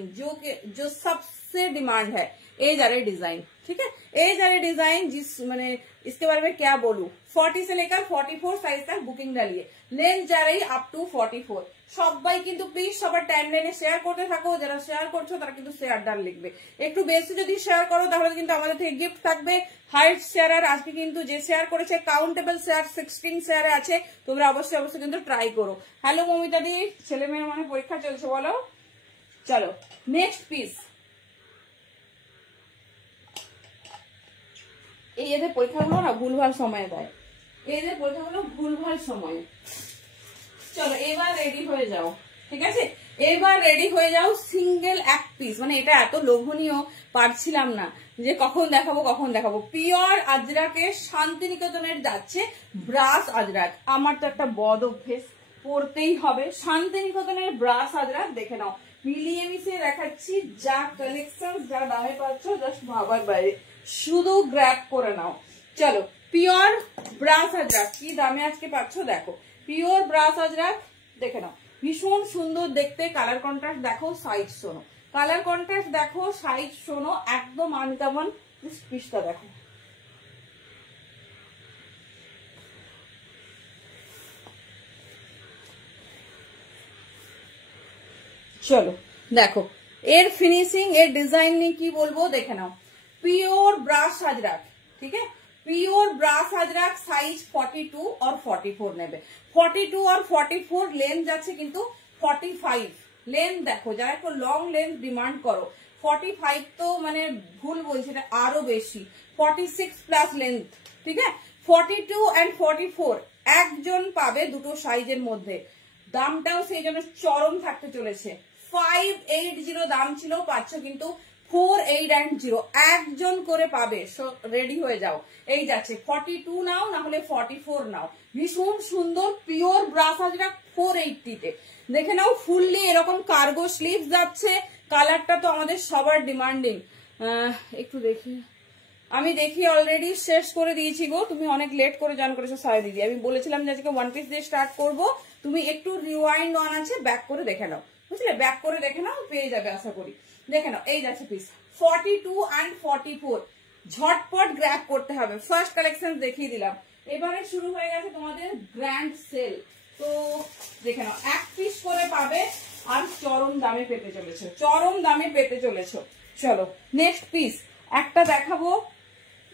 जो सबसे डिमांड है। ये जा रही डिजाइन, ठीक है, ये जा रही डिजाइन, जिस मैंने इसके बारे में क्या बोलूं। 40 से लेकर 44 साइज तक बुकिंग डालिए। लेंथ जा रही अप टू 44। সবাই কিন্তু প্লিজ সবার টাইমলাইনে শেয়ার করতে থাকো। যারা শেয়ার করছো তারা কিন্তু শেয়ারদার লিখবে। একটু বেশি যদি শেয়ার করো তাহলে কিন্তু আমাদের থেকে গিফট থাকবে। হাইট শেয়ার আজকে কিন্তু যে শেয়ার করেছে কাউন্টেবল শেয়ার 16 শেয়ারে আছে। তোমরা অবশ্যই অবশ্যই কিন্তু ট্রাই করো। হ্যালো মমিতা দি, ছেলে মেয়ের মানে পরীক্ষা চলছে বলো। চলো নেক্সট পিস। এই এদের পরীক্ষাগুলো না ভুলভাল সময় দেয়, এদের পরীক্ষাগুলো ভুলভাল সময়। চলো এবার রেডি হয়ে যাও, ঠিক আছে, এবার রেডি হয়ে যাও। সিঙ্গেল এক পিস, মানে এটা এত লোভনীয় পারছিলাম না যে কখন দেখাবো। পিওর আজরাকে শান্তিনিকেতনের যাচ্ছে ব্রাস আজরাক। আমার তো একটা বদ অভ্যেস, পড়তেই হবে। শান্তিনিকেতনের ব্রাস আজরাক দেখে নাও, মিলিয়ে মিশিয়ে দেখাচ্ছি। যা কালেকশন, যা দামে পাচ্ছ জাস্ট ভাবার বাইরে, শুধু গ্র্যাব করে নাও। চলো পিওর ব্রাস আজরাক কি দামে আজকে পাচ্ছ দেখো। পিওর ব্রাস আজরাক দেখে নাও, ভীষণ সুন্দর দেখতে। কালার কন্ট্রাস্ট দেখো, সাইজ শোনো, কালার কন্ট্রাস্ট দেখো, সাইজ শোনো, একদম আনকমন পিসটা দেখো। চলো দেখো এর ফিনিশিং, এর ডিজাইন নিয়ে কি বলবো দেখে নাও। পিওর ব্রাস আজরাক, ঠিক है, प्योर ब्रास अजरक साइज 42 और 44 নেবে। 42 और 44 লেন্থ যাচ্ছে কিন্তু 45। লেন্থ দেখো, যারা একটু লং লেন্থ ডিমান্ড করো, 45 তো মানে ভুল বলছি, এটা আরো বেশি, 46 প্লাস লেন্থ, ঠিক আছে। 42 এন্ড 44 একজন পাবে দুটো সাইজের মধ্যে। দামটাও সেই জন্য চরম থাকতে চলেছে। 580 দাম ছিল, পাচ্ছ কিন্তু 480 একজন করে পাবে। রেডি হয়ে যাও, এই যাচ্ছে 42 নাও, না হলে 44 নাও। ভীষণ সুন্দর পিওর ব্রাস আজরাক 480 তে দেখে নাও। ফুললি এরকম কার্গো স্লিভস যাচ্ছে। কালারটা তো আমাদের সবার ডিমান্ডিং। একটু দেখি, আমি দেখি অলরেডি শেষ করে দিয়েছি গো। তুমি অনেক লেট করে জয়েন করেছো সারা দিদি। আমি বলেছিলাম যে আজকে ওয়ান পিস দিয়ে স্টার্ট করবো। তুমি একটু রিওয়াইন্ড অন আছে, ব্যাক করে দেখে নাও, বুঝলে, ব্যাক করে দেখে নাও, পেয়ে যাবে আশা করি। দেখে নাও এই যাচ্ছে পিস 42 এন্ড 44। ঝটপট গ্র্যাব করতে হবে। ফার্স্ট কালেকশন দেখিয়ে দিলাম। এবারে শুরু হয়ে গেছে তোমাদের গ্র্যান্ড সেল। তো দেখে নাও, এক পিস করে পাবে আর চরম দামে পেতে চলেছে, চরম দামে পেতে চলেছ। চলো নেক্সট পিস একটা দেখাবো,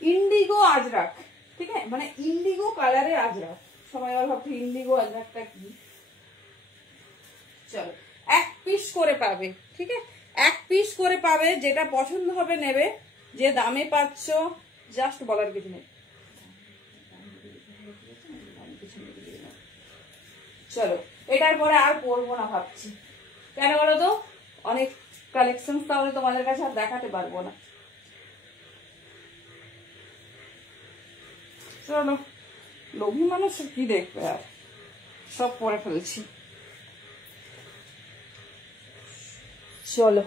ইন্ডিগো আজরাক, ঠিক আছে, মানে ইন্ডিগো কালারের আজরাক। সবাই ভাবছে ইন্ডিগো আজরাকটা কি। চলো এক পিস করে পাবে, ঠিক আছে, এক পিস করে পাবে। যেটা পছন্দ হবে নেবে, যে দামে পাচ্ছ জাস্ট বলার কিছু নেই। চলো এটার পরে আর পরবো না ভাবছি, কেন বলো তো, অনেক কালেকশন তাহলে তোমাদের কাছে আর দেখাতে পারবো না। চলো লোভী মানুষ কি দেখবে, আর সব পরে ফেলছি। চলো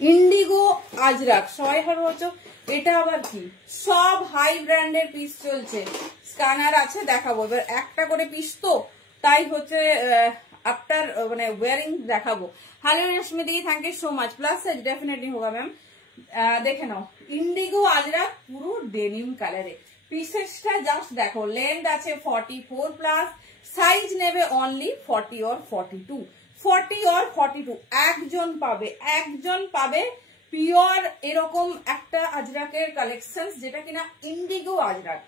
ইন্ডিগো আজরাক, সবাই ভাবছো এটা আবার কি, সব হাই ব্র্যান্ডের পিস চলছে। স্ক্যানার আছে, দেখাবো। এবার একটা করে পিস তো, তাই হচ্ছে আফটার মানে ওয়ারিং দেখাবো। Hello Rashmi the, thank you so much. Plus size definitely होगा मैम। দেখে নাও ইন্ডিগো আজরাক পুরো ডেনিম কালারে। পিসেসটা জাস্ট দেখো, লেন্থ আছে 44 প্লাস, সাইজ নেবে অনলি 40 और 42। 40 और 42 একজন পাবে, একজন পাবে পিওর এরকম একটা আজরাকের কালেকশন, যেটা কিনা ইন্ডিগো আজরাক।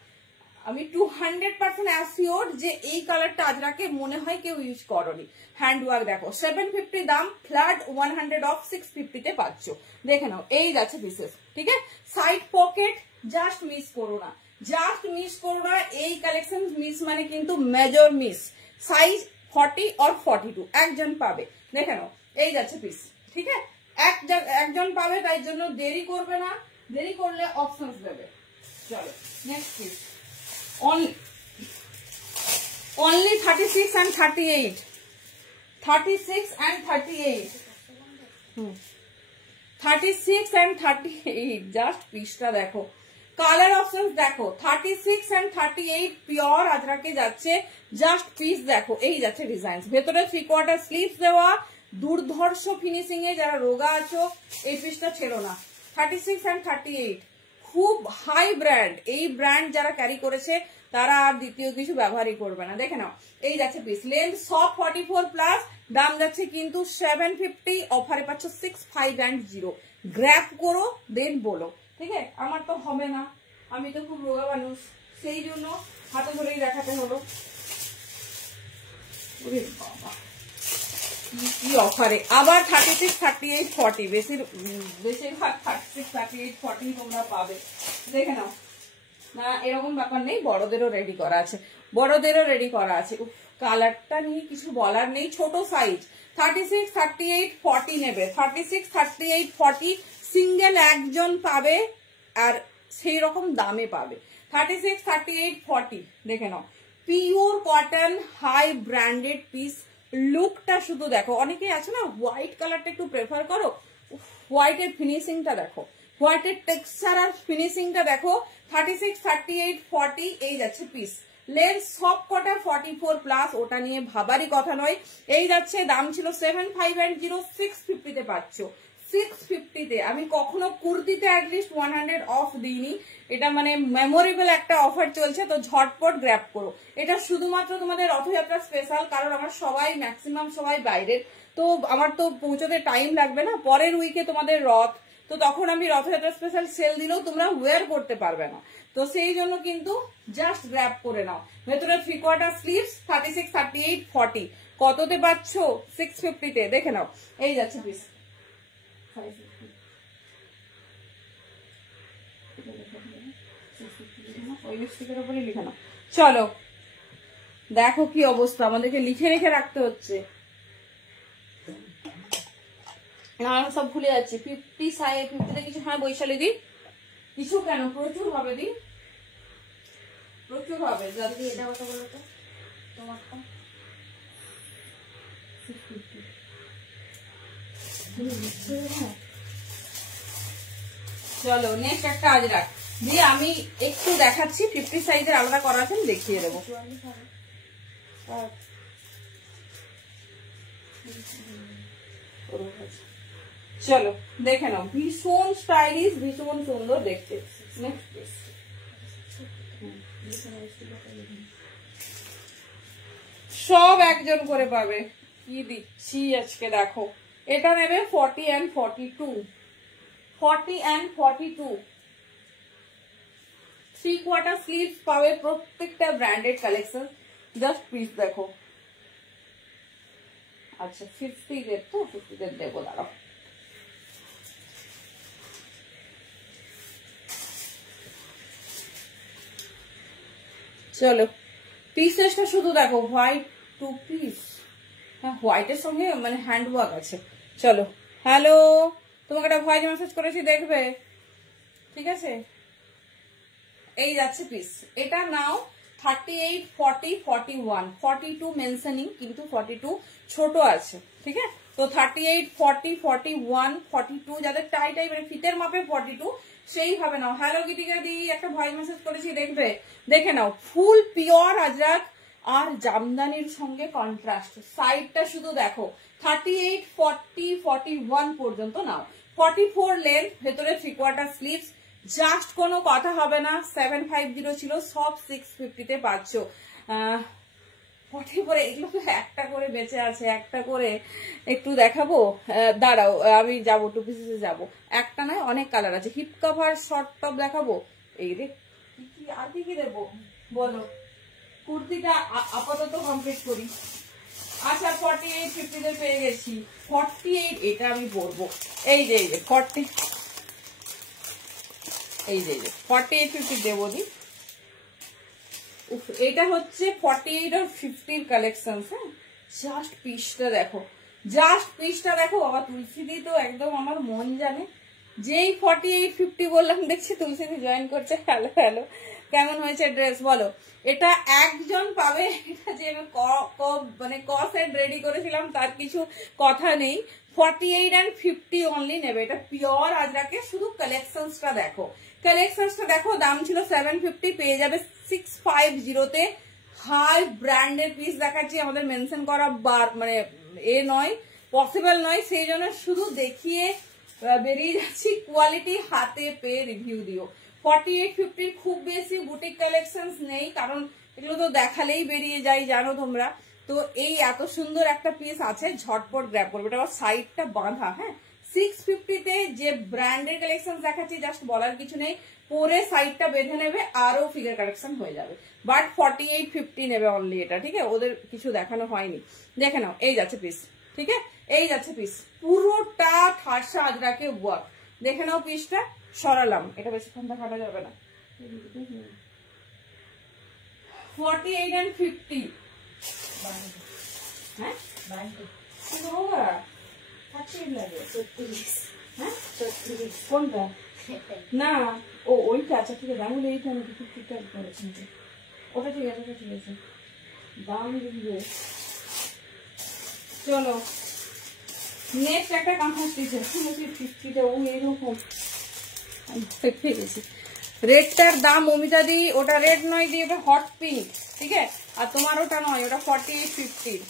আমি 200% অ্যাসিওর যে এই কালারটা আজরাকে মনে হয় কেউ ইউজ করনি। হ্যান্ডওয়ার্ক দেখো, 750 দাম, ফ্ল্যাট 100 অফ 650 তে পাচ্ছ। দেখে নাও এই যাচ্ছে পিসেস, ঠিক আছে। সাইড পকেট জাস্ট মিস করো না, জাস্ট মিস করো না। এই কালেকশন মিস মানে কিন্তু মেজর মিস। সাইজ 40 और 42 একজন পাবে। দেখে নাও এই যাচ্ছে পিস, ঠিক আছে, একজন পাবে, তাই জন্য দেরি করবে না, দেরি করলে অপশনস দেবে। চলো next piece, only 36 and 38, 36 and 38, 36 and 38, just পিসটা দেখো, কালার অপশনস দেখো, 36 and 38 পিওর আজরাকে যাচ্ছে, জাস্ট পিস দেখো, এই যাচ্ছে ডিজাইন, ভেতরে 3/4 স্লিভস দেওয়া, দুর্ধর্ষ ফিনিশিং এ, যারা রোগা আছো এই পিসটা ছেড়ো না। 36 and 38 খুব হাই ব্র্যান্ড, এই ব্র্যান্ড যারা ক্যারি করেছে তারা আর দ্বিতীয় কিছু ব্যবহারই করবে না। দেখে নাও, এই যাচ্ছে পিস, লেন্থ সব 44 প্লাস, দাম যাচ্ছে কিন্তু 750, অফারে পাচ্ছ 6510। গ্র্যাব করো দেন বলো, ঠিক আছে? আমার তো হবে না, আমি তো খুব রোগা মানুষ, সেই জন্য হাতে ধরেই দেখাতে হলো। কি অফারে আবার 36, 38, 40, বেশিরভাগ 36, 38, 40 তোমরা পাবে। দেখে নাও না, এরকম ব্যাপার নেই, বড়দেরও রেডি করা আছে, বড়দেরও রেডি করা আছে। কালারটা নিয়ে কিছু বলার নেই, ছোট সাইজ 36, 38, 40 নেবে, 36, 38, 40 সিঙ্গেল একজন পাবে, আর সেই রকম দামে পাবে। 36, 38, 40 দেখে নাও, pure cotton high branded piece. লুকটা শুধু দেখো, অনেকেই আছে না হোয়াইট কালারটা একটু প্রেফার করো, হোয়াইটের ফিনিশিংটা দেখো, হোয়াইটের টেক্সচার আর ফিনিশিংটা দেখো। 36, 38, 40 এই যাচ্ছে পিস, লেন্থ সব কটা 44 প্লাস, ওটা নিয়ে ভাবারই কথা নয়। এই যাচ্ছে, দাম ছিল 7510, 650 তে পাচ্ছ, 650 তে। আমি কখনো কুর্তিতে অ্যাটলিস্ট 100 অফ দিইনি, এটা মানে মেমোরেবল একটা অফার চলছে, তো ঝটপট গ্র্যাব করো। এটা শুধুমাত্র তোমাদের রথযাত্রা স্পেশাল, কারণ আমার সবাই ম্যাক্সিমাম সবাই বাইরের, তো আমার তো পৌঁছতে টাইম লাগবে না, পরের উইকে তোমাদের রথ, তো তখন আমি রথযাত্রা স্পেশাল সেল দিলেও তোমরা ওয়্যার করতে পারবে না, তো সেই জন্য কিন্তু জাস্ট গ্র্যাব করে নাও। ভেতরে 3/4 স্লিভস, 36, 38, 40 কততে পাচ্ছ? 650 তে। দেখে নাও, এই যাচ্ছে পিস, চলো দেখো কি অবস্থা, আমাদেরকে লিখে রেখে রাখতে হচ্ছে, সব ভুলে যাচ্ছি। 50 50 কিছু, হ্যাঁ বৈশালী দি, কিছু কেন, প্রচুর হবে দি, প্রচুর হবে। যদি এটা কথা বলো তো, তোমারটা চলো নেক্সট একটা আজ রাখ দিয়ে আমি একটু দেখাচ্ছি, 50 সাইজের আলাদা করা আছে, আমি দেখিয়ে দেবো। চলো দেখে নাও, ভীষণ স্টাইলিশ, ভীষণ সুন্দর দেখতে। সব একজন করে পাবে, কি দিচ্ছি আজকে দেখো। এটা নেবে 40 and 42, 40 and 42, 3/4 স্লিভস পাবে, প্রত্যেকটা ব্র্যান্ডেড কালেকশন। জাস্ট পিস দেখো। আচ্ছা 50 দের তো, 50 দের দেবো, দাঁড়াও। চলো পিসেসটা শুধু দেখো, হোয়াইট 2 পিস, হ্যাঁ হোয়াইটের সঙ্গে মানে হ্যান্ড ওয়ার্ক আছে। চলো, হ্যালো, তোমাকে একটা ভয়েস মেসেজ করেছি, দেখবে, ঠিক আছে? এই যাচ্ছে পিস, এটা নাও 38, 40, 41, 42 মেনশনিং, কিন্তু 42 ছোট আছে, ঠিক আছে? তো 38, 40, 41, 42 যাদের টাই টাই মানে ফিতের মাপে 42 সেইভাবে নাও। হ্যালো গীতিকা দি, একটা ভয়েস মেসেজ করেছি, দেখবে, দেখে নাও। ফুল পিওর আজরাক আর জামদানির সঙ্গে কন্ট্রাস্ট, সাইডটা শুধু দেখো। 38, 40, 41 পর্যন্ত নাও, 44 লেন্থ, ভেতরে 3/4 স্লিভস, জাস্ট কোনো কথা হবে না। 750 ছিল, সব 650 তে পাচ্ছ। 44 এগুলো তো একটা করে বেঁচে আছে, একটা করে একটু দেখাবো, দাঁড়াও আমি যাবো, 2 পিসে যাবো, একটা নয় অনেক কালার আছে। হিপ কভার শর্ট টপ দেখাবো, এই রে আর কি কি দেবো বলো, কুর্তিটা আপাতত কমপ্লিট করি। আচ্ছা 48, 50 তে পেয়ে গেছি, 48 এটা আমি পরবো। এই যে 40, এই যে 48, 50 দেবো দি। এটা হচ্ছে 48 আর 50 কালেকশন। হ্যাঁ জাস্ট পিসটা দেখো, জাস্ট পিসটা দেখো। বাবা তুলসী দি তো একদম আমার মন জানে, যেই 48-50 বললাম দেখছি তুলসিদি জয়েন করছে। হ্যালো হ্যালো, কেমন হয়েছে ড্রেস বলো? এটা একজন পাবে, এটা যে মানে ক সেট রেডি করেছিলাম তার কিছু কথা নেই। 48 and 50 অনলি নেবে, এটা পিওর আজরাকে। শুধু কালেকশনসটা দেখো, কালেকশনসটা দেখো। দাম ছিল 750, পেয়ে যাবে 650-তে। হাই ব্র্যান্ডের পিস দেখাচ্ছি, আমাদের মেনশন করা মানে এ নয়, পসিবল নয়, সেই জন্য শুধু দেখিয়ে বেরিয়ে যাচ্ছি। কোয়ালিটি হাতে পেয়ে রিভিউ দিও। 48-50 খুব বেশি বুটিক কালেকশন নেই, কারণ এগুলো তো দেখালেই বেরিয়ে যায়, জানো তোমরা। তো এই এত সুন্দর একটা পিস আছে, ঝটপট গ্র্যাব করবে। এটা সাইডটা বাঁধা, হ্যাঁ। 650-তে যে ব্র্যান্ডের কালেকশন দেখাচ্ছি, জাস্ট বলার কিছু নেই। পরে সাইডটা বেঁধে নেবে, আরো ফিগার কালেকশন হয়ে যাবে। বাট 48-50 নেবে অনলি এটা, ঠিক আছে? ওদের কিছু দেখানো হয়নি। দেখে নাও, এই যাচ্ছে পিস, ঠিক আছে? এই যাচ্ছে পিস, পুরোটা ঠাসা আজরাকে ওয়ার্ক। দেখে নাও পিসটা, সরালাম, এটা বেশিক্ষণ কাটা যাবে না। 48 and 50, হ্যাঁ কোনটা? না ও ওইটা, আচ্ছা ঠিক আছে। আমি এইটা আমি ঠিকঠাক করেছি, ওটা ঠিক আছে, ওটা ঠিক আছে। দাম দিবে। চলো নেক্সট একটা কাঁথা স্টিচের 50টা, ও এইরকম দেখে গেছি। রেডটার দাম অমিতা দি, ওটা রেড নয়, দিয়ে হট পিঙ্ক, ঠিক আছে? আর তোমার ওটা নয়, ওটা 48-50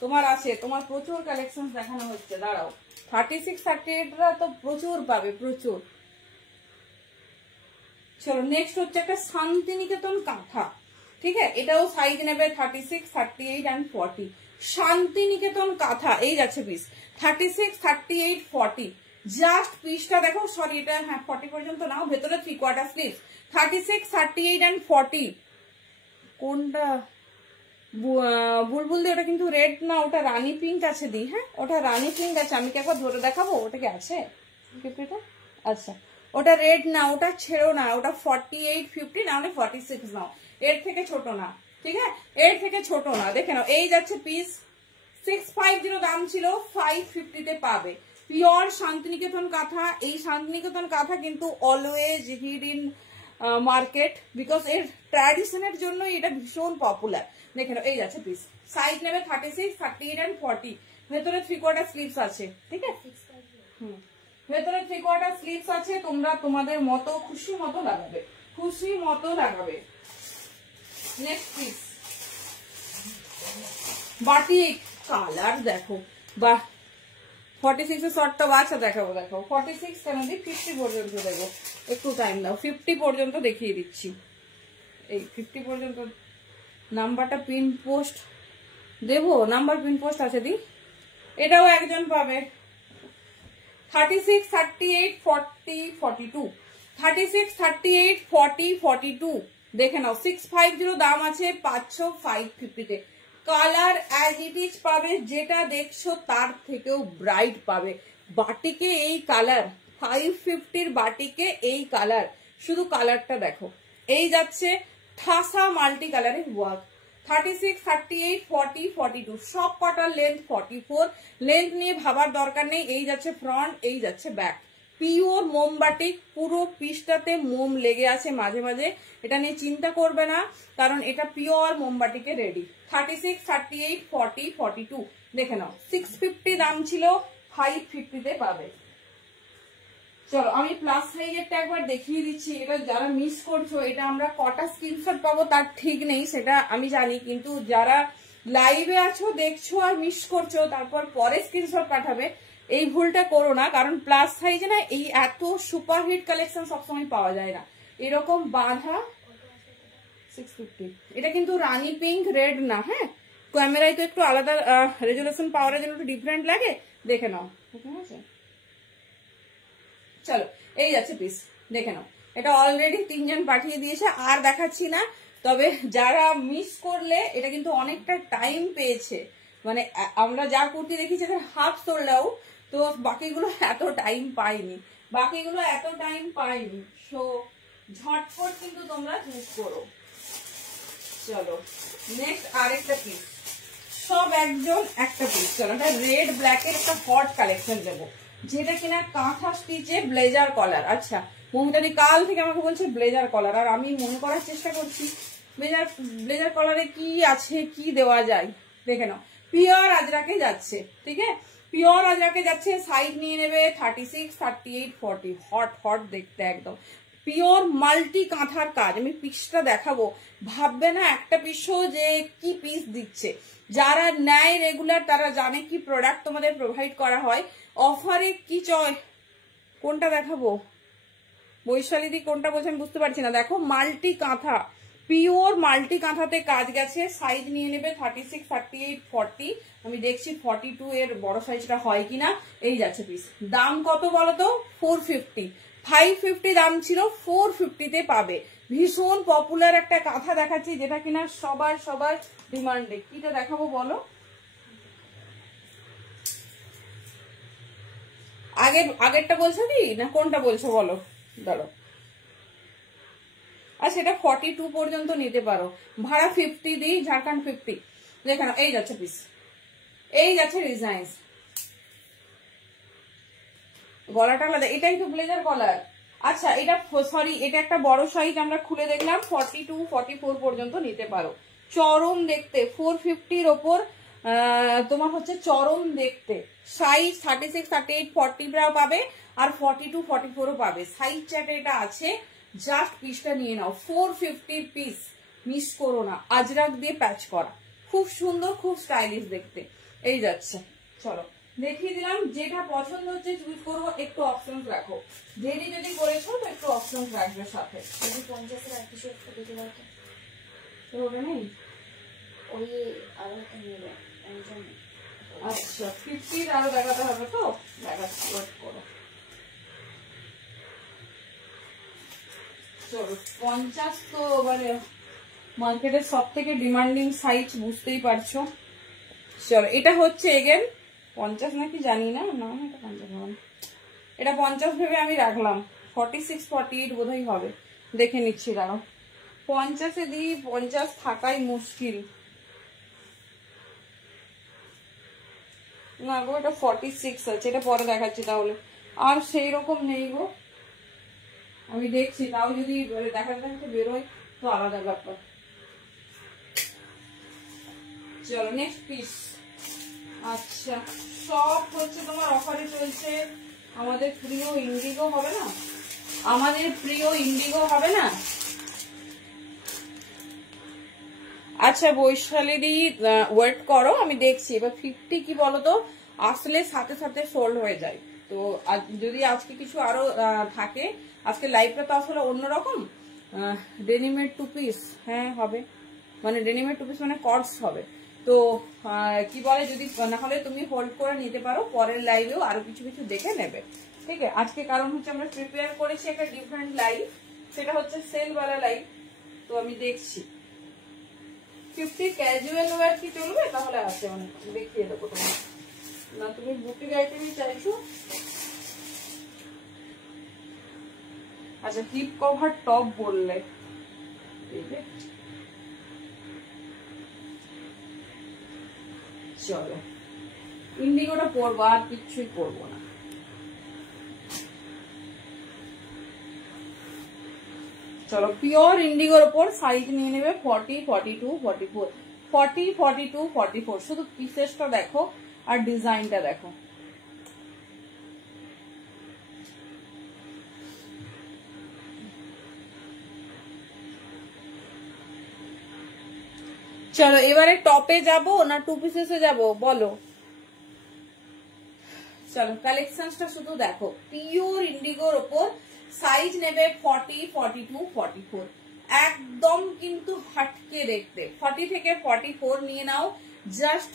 তোমার আছে। তোমার প্রচুর কালেকশন দেখানো হচ্ছে, দাঁড়াও। 36-38রা তো প্রচুর পাবে, প্রচুর। চলো নেক্সট হচ্ছে একটা শান্তিনিকেতন কাঁথা, ঠিক আছে? এটাও সাইজ নেবে 36, 38 and 40। শান্তিনিকেতন কাঁথা, এই যাচ্ছে পিস 36, 38, 40। জাস্ট পিসটা দেখো, সরি এটা হ্যাঁ 40 পর্যন্ত নাও, ভেতরে 3/4 স্লিভ। 36, 38 and 40। কোনটা বুলবুল দি? ওটা কিন্তু রেড না, ওটা রানী পিঙ্ক আছে দি, হ্যাঁ ওটা রানী পিঙ্ক আছে। আমি কি একবার ধরে দেখাবো? ওটা কি আছে কিপটা? আচ্ছা ওটা রেড না, ওটা ছেড়ো না, ওটা 48-50 না, হলে 46 নাও, এর থেকে ছোট না, ঠিক আছে? এর থেকে ছোট না। দেখে নাও, এই যাচ্ছে পিস 650 দাম ছিল, 550-তে পাবে। পিওর শান্তিনিকেতন কাঁথা। এই শান্তিনিকেতন কাঁথা কিন্তু always hit in market, because এর ট্র্যাডিশনের জন্য এটা ভীষণ পপুলার। দেখে নাও, এই যাচ্ছে পিস। সাইজ নেবে 36, 38 and 40। ভেতরে 3/4 স্লিভস আছে, ঠিক আছে? ভেতরে 3/4 স্লিভস আছে। তোমরা তোমাদের মতো খুশি মতো লাগাবে, খুশি মতো লাগাবে। নেক্সট পিস বাটিক, কালার দেখো, বা 46 এর শর্টটা বাচ্চা দেখাবো। দেখো 46 কেন দিই, 50 পর্যন্ত দেবো, একটু টাইম দাও। 50 পর্যন্ত দেখিয়ে দিচ্ছি, এই 50 পর্যন্ত। নাম্বারটা পিন পোস্ট দেবো, নাম্বার পিন পোস্ট আছে দি, এটাও একজন পাবে। 36, 38, 40, 42। 36, 38, 40, 42 দেখে নাও। 650 দাম আছে, 550-550-তে। কালার অ্যাজ ইট ইজ পাবে, যেটা দেখছো তার থেকেও ব্রাইট পাবে। বাটিকে এই কালার, 550-র বাটিকে এই কালার, শুধু কালারটা দেখো। এই যাচ্ছে ঠাসা মাল্টি কালারের ওয়ার্ক। 36, 38, 40, 42 সব কটার লেন্থ 44। লেন্থ নিয়ে ভাবার দরকার নেই। এই যাচ্ছে ফ্রন্ট, এই যাচ্ছে ব্যাক। পিওর মোমবাটিক, পুরো পিসটাতে মোম লেগে আছে মাঝে মাঝে, এটা নিয়ে চিন্তা করবে না, কারণ এটা পিওর মোমবাটিকে রেডি। 36, 38, 40, 42 দেখে নাও। 650 দাম ছিল, 550-তে পাবে। চলো আমি প্লাস সাইজেরটা একবার দেখিয়ে দিচ্ছি। এটা যারা মিস করছো, এটা আমরা কটা স্ক্রিনশট পাবো তার ঠিক নেই, সেটা আমি জানি, কিন্তু যারা লাইভে আছো দেখছো আর মিস করছো, তারপর পরে স্ক্রিনশট পাঠাবে, এই ভুলটা করো না। কারণ প্লাস সাইজে না এই এত সুপারহিট কালেকশন সবসময় পাওয়া যায় না, এরকম বাঁধা। 650 এটা কিন্তু রানী পিঙ্ক, রেড না, হ্যাঁ ক্যামেরায় তো একটু আলাদা রেজুলেশন পাওয়ার জন্য একটু ডিফারেন্ট লাগে, দেখে নাও, ঠিক আছে? চলো এই যাচ্ছে পিস, দেখে নাও। এটা অলরেডি 3 জন পাঠিয়ে দিয়েছে, আর দেখাচ্ছি না। তবে যারা মিস করলে, এটা কিন্তু অনেকটা টাইম পেয়েছে, মানে আমরা যা কুর্তি দেখেছি হাফ সোল্ড আউট, তো বাকিগুলো এত টাইম পাইনি, বাকিগুলো এত টাইম পাইনি। সো ঝটপট কিন্তু তোমরা চুজ করো। চলো নেক্সট আরেকটা পিস, সব একজন একটা পিস। চলো এটা রেড ব্ল্যাকের একটা হট কালেকশন দেবো। যেটা কিনা কাঁথা স্টিচে ব্লেজার কলার। আচ্ছা, মৌমিতাদি কাল থেকে আমাকে বলছে ব্লেজার কলার, আর আমি মনে করার চেষ্টা করছি ব্লেজার কলারে কি আছে, কি দেওয়া যায়। দেখে নাও, পিওর আজরাকে যাচ্ছে, ঠিক আছে, পিওর আজরাকে যাচ্ছে। সাইজ নিয়ে নেবে 36, 38, 40। হট হট দেখতে একদম পিওর মাল্টি কাঁথার কাজ। আমি পিসটা দেখাবো, ভাববে না একটা পিসও যে কি পিস দিচ্ছে। যারা নেয় রেগুলার তারা জানে কি প্রোডাক্ট তোমাদের প্রোভাইড করা হয়। অফারে কি চয়, কোনটা দেখাবো বৈশালীদি, কোনটা বলছে আমি বুঝতে পারছি না। দেখো মাল্টি কাঁথা, পিওর মাল্টি কাঁথাতে কাজ গেছে। সাইজ নিয়ে নেবে 36, 38, 40। আমি দেখছি 42 এর বড় সাইজটা হয় কিনা। এই যাচ্ছে পিস। দাম কত বলতো? 450। 550 দাম ছিল, 450-তে পাবে। ভীষণ পপুলার একটা কাঁথা দেখাচ্ছি, যেটা কিনা সবার ডিমান্ডে। কিটা দেখাবো বলো? আগেরটা বলছো কি না কোনটা বলছো বলো? ধরো, আর সেটা 42 পর্যন্ত নিতে পারো। ভাড়া 50 দিই, ঝাড়খণ্ড 50। দেখেন এই যাচ্ছে পিস, এই যাচ্ছে ডিজাইন। গলাটা আলাদা, এটাই তো ব্লেজার কলার। আচ্ছা, এটা সরি, এটা একটা বড় সাইজ আমরা খুলে দেখলাম। 42, 44 পর্যন্ত নিতে পারো। চরম দেখতে, 450-র ওপর তোমার হচ্ছে চরম দেখতে। সাইজ 36, 38, 40 পাবে, আর 42, 44ও পাবে। সাইজ চার্টে এটা আছে। জাস্ট পিসটা নিয়ে নাও, 450 পিস, মিস করো না। আজরাক দিয়ে প্যাচ করা, খুব সুন্দর, খুব স্টাইলিশ দেখতে। এই যাচ্ছে, চলো দেখিয়ে দিলাম। যেটা পছন্দ হচ্ছে চুজ করবো। একটু অপশন রাখো, দেরি যদি করেছো তো একটু অপশন রাখবে সাথে। 50-এর আর কিছু একটু দিতে পারতো, তো ওটা নেই, ওই আরো নেবে। আচ্ছা 50 আরো দেখাতে হবে, তো দেখাচ্ছি, ওয়েট করো। চলো 50 তো মানে মার্কেটের সব থেকে ডিমান্ডিং সাইজ, বুঝতেই পারছো। চলো, এটা হচ্ছে এগেন 50 নাকি জানি না, না এটা 50 হবে, এটা 50 ভেবে আমি রাখলাম। 46, 48 বোধহয় হবে, দেখে নিচ্ছি দাঁড়াও। 50-এ দিই, 50 থাকাই মুশকিল। না গো, এটা 46 আছে, এটা পরে দেখাচ্ছি তাহলে। আর সেই রকম নেই গো, আমি দেখছি, তাও যদি দেখাতে দেখাতে বেরোয় তো আলাদা ব্যাপার। চলো নেক্সট পিস। আচ্ছা, সব হচ্ছে তোমার অফারে চলছে। আমাদের প্রিয় ইন্ডিগো হবে না, আমাদের প্রিয় ইন্ডিগো হবে না। আচ্ছা বৈশালীদি ওয়েট করো, আমি দেখছি। এবার 50 কি বলতো, আসলে সাথে সাথে সোল্ড হয়ে যায়। তো যদি আজকে কিছু আরো থাকে, আজকে লাইভটা তো আসলে অন্যরকম। ডেনিমেড 2 পিস, হ্যাঁ হবে, মানে ডেনিমেড 2 পিস মানে কর্ডস হবে। তো কি বলে, যদি না হলে তুমি হোল্ড করে নিতে পারো, পরের লাইভেও আরো কিছু কিছু দেখে নেবে, ঠিক আছে। আজকে কারণ হচ্ছে আমরা প্রিপেয়ার করেছি একটা ডিফারেন্ট লাইভ, সেটা হচ্ছে সেলওয়ালা লাইভ। তো আমি দেখছি 50 ক্যাজুয়াল ওয়্যার কি চলবে, তাহলে আছে, মানে দেখিয়ে দেবো তোমার। না তুমি বুটিক আইটেমই চাইছো? আচ্ছা, হিপ কভার টপ বললে, চলো ইন্ডিগোটা পরবো, আর কিচ্ছুই পরবো না। চলো পিওর ইন্ডিগোর উপর সাইজ নিয়ে নেবে 40, 42, 44, 40, 42, 44। শুধু পিসেসটা দেখো আর ডিজাইনটা দেখো। চলো এবারে টপে যাব না 2 পিসেসে যাব বলো? চলো কালেকশনটা শুধু দেখো, পিওর ইন্ডিগোর উপর সাইজ নেবে 40, 42, 44। একদম কিন্তু হাটকে দেখতে। 40 থেকে 44 নিয়ে নাও। জাস্ট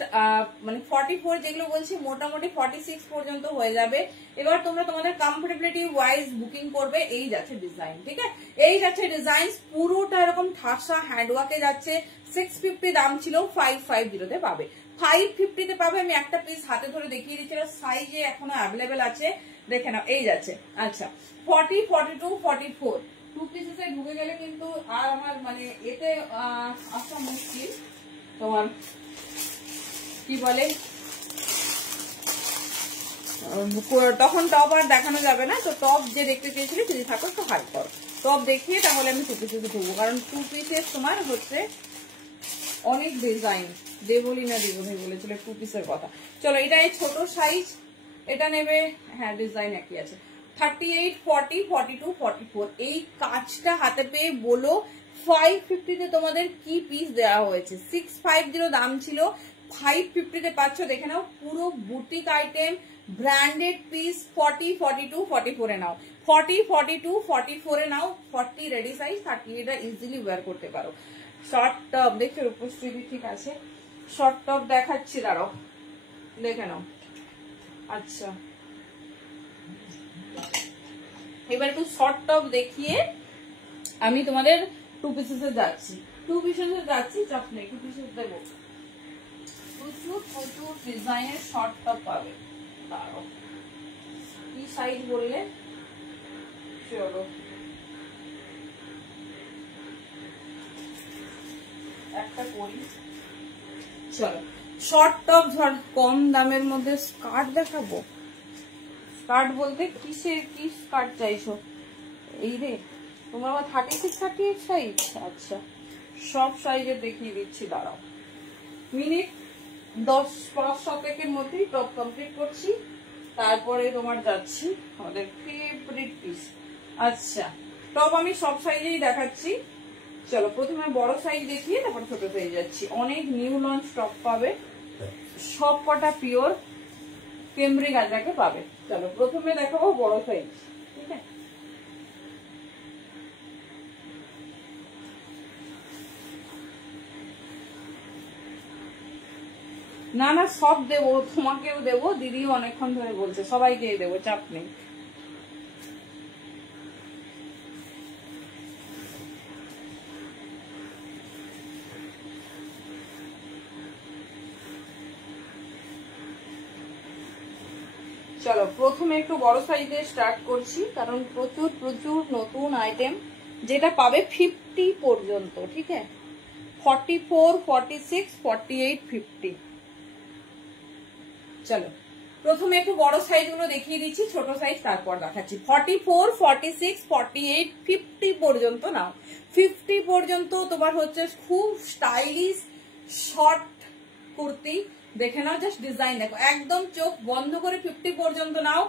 মানে 44 যেগুলো বলছি মোটামুটি 46 পর্যন্ত হয়ে যাবে। এবার তোমরা তোমাদের কমফোর্টেবিলিটি ওয়াইজ বুকিং করবে। এই যাচ্ছে ডিজাইন, ঠিক আছে, এই যাচ্ছে ডিজাইন। পুরোটা এরকম ঠাসা হ্যান্ডওয়ার্কে যাচ্ছে। 650 দাম ছিল, 550-তে পাবে। 550-তে পাবে। আমি একটা পিস হাতে ধরে দেখিয়ে দিচ্ছি, সাইজে এখনো অ্যাভেলেবেল আছে, দেখে নাও। এই যাচ্ছে, আচ্ছা 40, 42, 44 2 পিসেসে ঢুকে গেলে কিন্তু আর আমার মানে এতে আসা মুশকিল। তোমার কি বলে, তখন টপ আর দেখানো যাবে না, তো টপ যে দেখতে চেয়েছিলে যদি থাকো একটু হাই করো, টপ দেখিয়ে তাহলে আমি 2 পিসে ঢুকবো, কারণ 2 পিসের তোমার হচ্ছে অনেক ডিজাইন। দেবলিনা দিদি বলেছিল 2 পিসের কথা। চলো এটা এই ছোট সাইজ, এটা নেবে, হ্যাঁ ডিজাইন একই আছে, 38, 40, 42, 44। এই কাজটা হাতে পেয়ে বলো 550 তোমাদের কি পিস দেওয়া হয়েছে। 650 দাম ছিল, 550 পাচ্ছ। দেখে নাও পুরো বুটিক আইটেম, ব্র্যান্ডেড পিস। 40, 42, 44 নাও, 40, 42, 44 নাও, 40 রেডি সাইজ, 30 এটা ইজিলি ওয়্যার করতে পারো। শর্ট টপ দেখছো উপস্থিতি ঠিক আছে, শর্ট টপ দেখাচ্ছি, দাঁড়াও দেখে নাও। আচ্ছা এবার একটু শর্ট টপ দেখিয়ে আমি তোমাদের 2 পিসেসে যাচ্ছি, 2 পিসেসে যাচ্ছি, চাপ নেই, 2 পিসেস দেবো। প্রচুর প্রচুর ডিজাইনের শর্ট টপ পাবে। দাঁড়াও কি সাইজ বললে, চলো একটা করি। চলো শর্ট টপ কম দামের মধ্যে স্কার্ট দেখাবো। স্কার্ট বলতে কিসের কি স্কার্ট চাইছো? এই রে তোমার আবার 36, 38 সাইজ? আচ্ছা সব সাইজে দেখিয়ে দিচ্ছি, দাঁড়াও। মিনিট 10-5 মধ্যেই টপ কমপ্লিট করছি, তারপরে তোমার যাচ্ছি আমাদের ফেভারিট পিস। আচ্ছা টপ আমি সব সাইজেই দেখাচ্ছি। চলো প্রথমে বড় সাইজ দেখিয়ে তারপর ছোট সাইজ যাচ্ছি। অনেক নিউ লঞ্চ টপ পাবে, সব কটা পিওর কেমব্রি গাজরাকে পাবে। চলো প্রথমে দেখাবো বড় সাইজ, ঠিক আছে? না না সব দেবো, তোমাকেও দেবো, দিদিও অনেকক্ষণ ধরে বলছে, সবাইকে দেবো, চাপ নেই। চলো প্রথমে একটু বড় সাইজে স্টার্ট করছি, কারণ প্রচুর প্রচুর নতুন আইটেম যেটা পাবে 50 পর্যন্ত, ঠিক আছে? 44, 46, 48, 50। চলো প্রথমে একটু বড় সাইজ গুলো দেখিয়ে দিচ্ছি, ছোট সাইজ তারপর দেখাচ্ছি। 44, 46, 48, 50 পর্যন্ত নাও। 50 পর্যন্ত তোমার হচ্ছে খুব স্টাইলিশ শর্ট কুর্তি, দেখে নাও, জাস্ট ডিজাইন দেখো, একদম চোখ বন্ধ করে 50 পর্যন্ত নাও।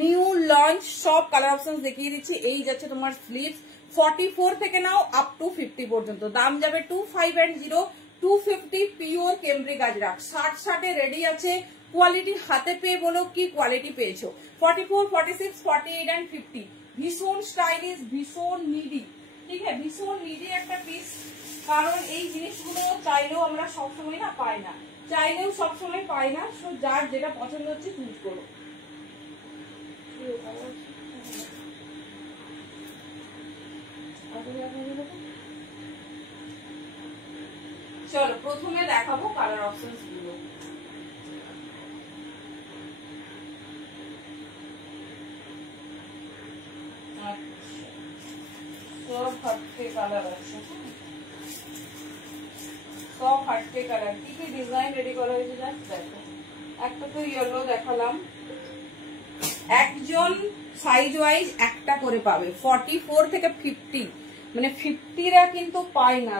নিউ লঞ্চ সব কালার অপশন দেখিয়ে দিচ্ছি। এই যাচ্ছে তোমার স্লিভস, 44 থেকে নাও আপ টু 50 পর্যন্ত। দাম যাবে 2510, 250 পিওর কেমব্রি গাজরা। 60 রেডি আছে, কোয়ালিটি হাতে পেয়ে বলো কি কোয়ালিটি পেয়েছো। 44, 46, 48 and 50 ভীষণ স্টাইলিশ, ভীষণ নিডি, ঠিক আছে? ভীষণ নিডি একটা পিস, কারণ এই জিনিসগুলো চাইলেও আমরা সবসময় না পাই না, চাইলেও সবসময় পাই না। সো যার যেটা পছন্দ হচ্ছে চুজ করো। চলো প্রথমে দেখাবো কালার অপশনস গুলো। সব হাটকে কালার আছে, সব হাটকে কালার। কি কি ডিজাইন রেডি করা হয়েছে জাস্ট দেখো। একটা তো ইয়েলো দেখালাম, একজন সাইজ ওয়াইজ একটা করে পাবে। 44 থেকে 50, মানে 50রা কিন্তু পায় না।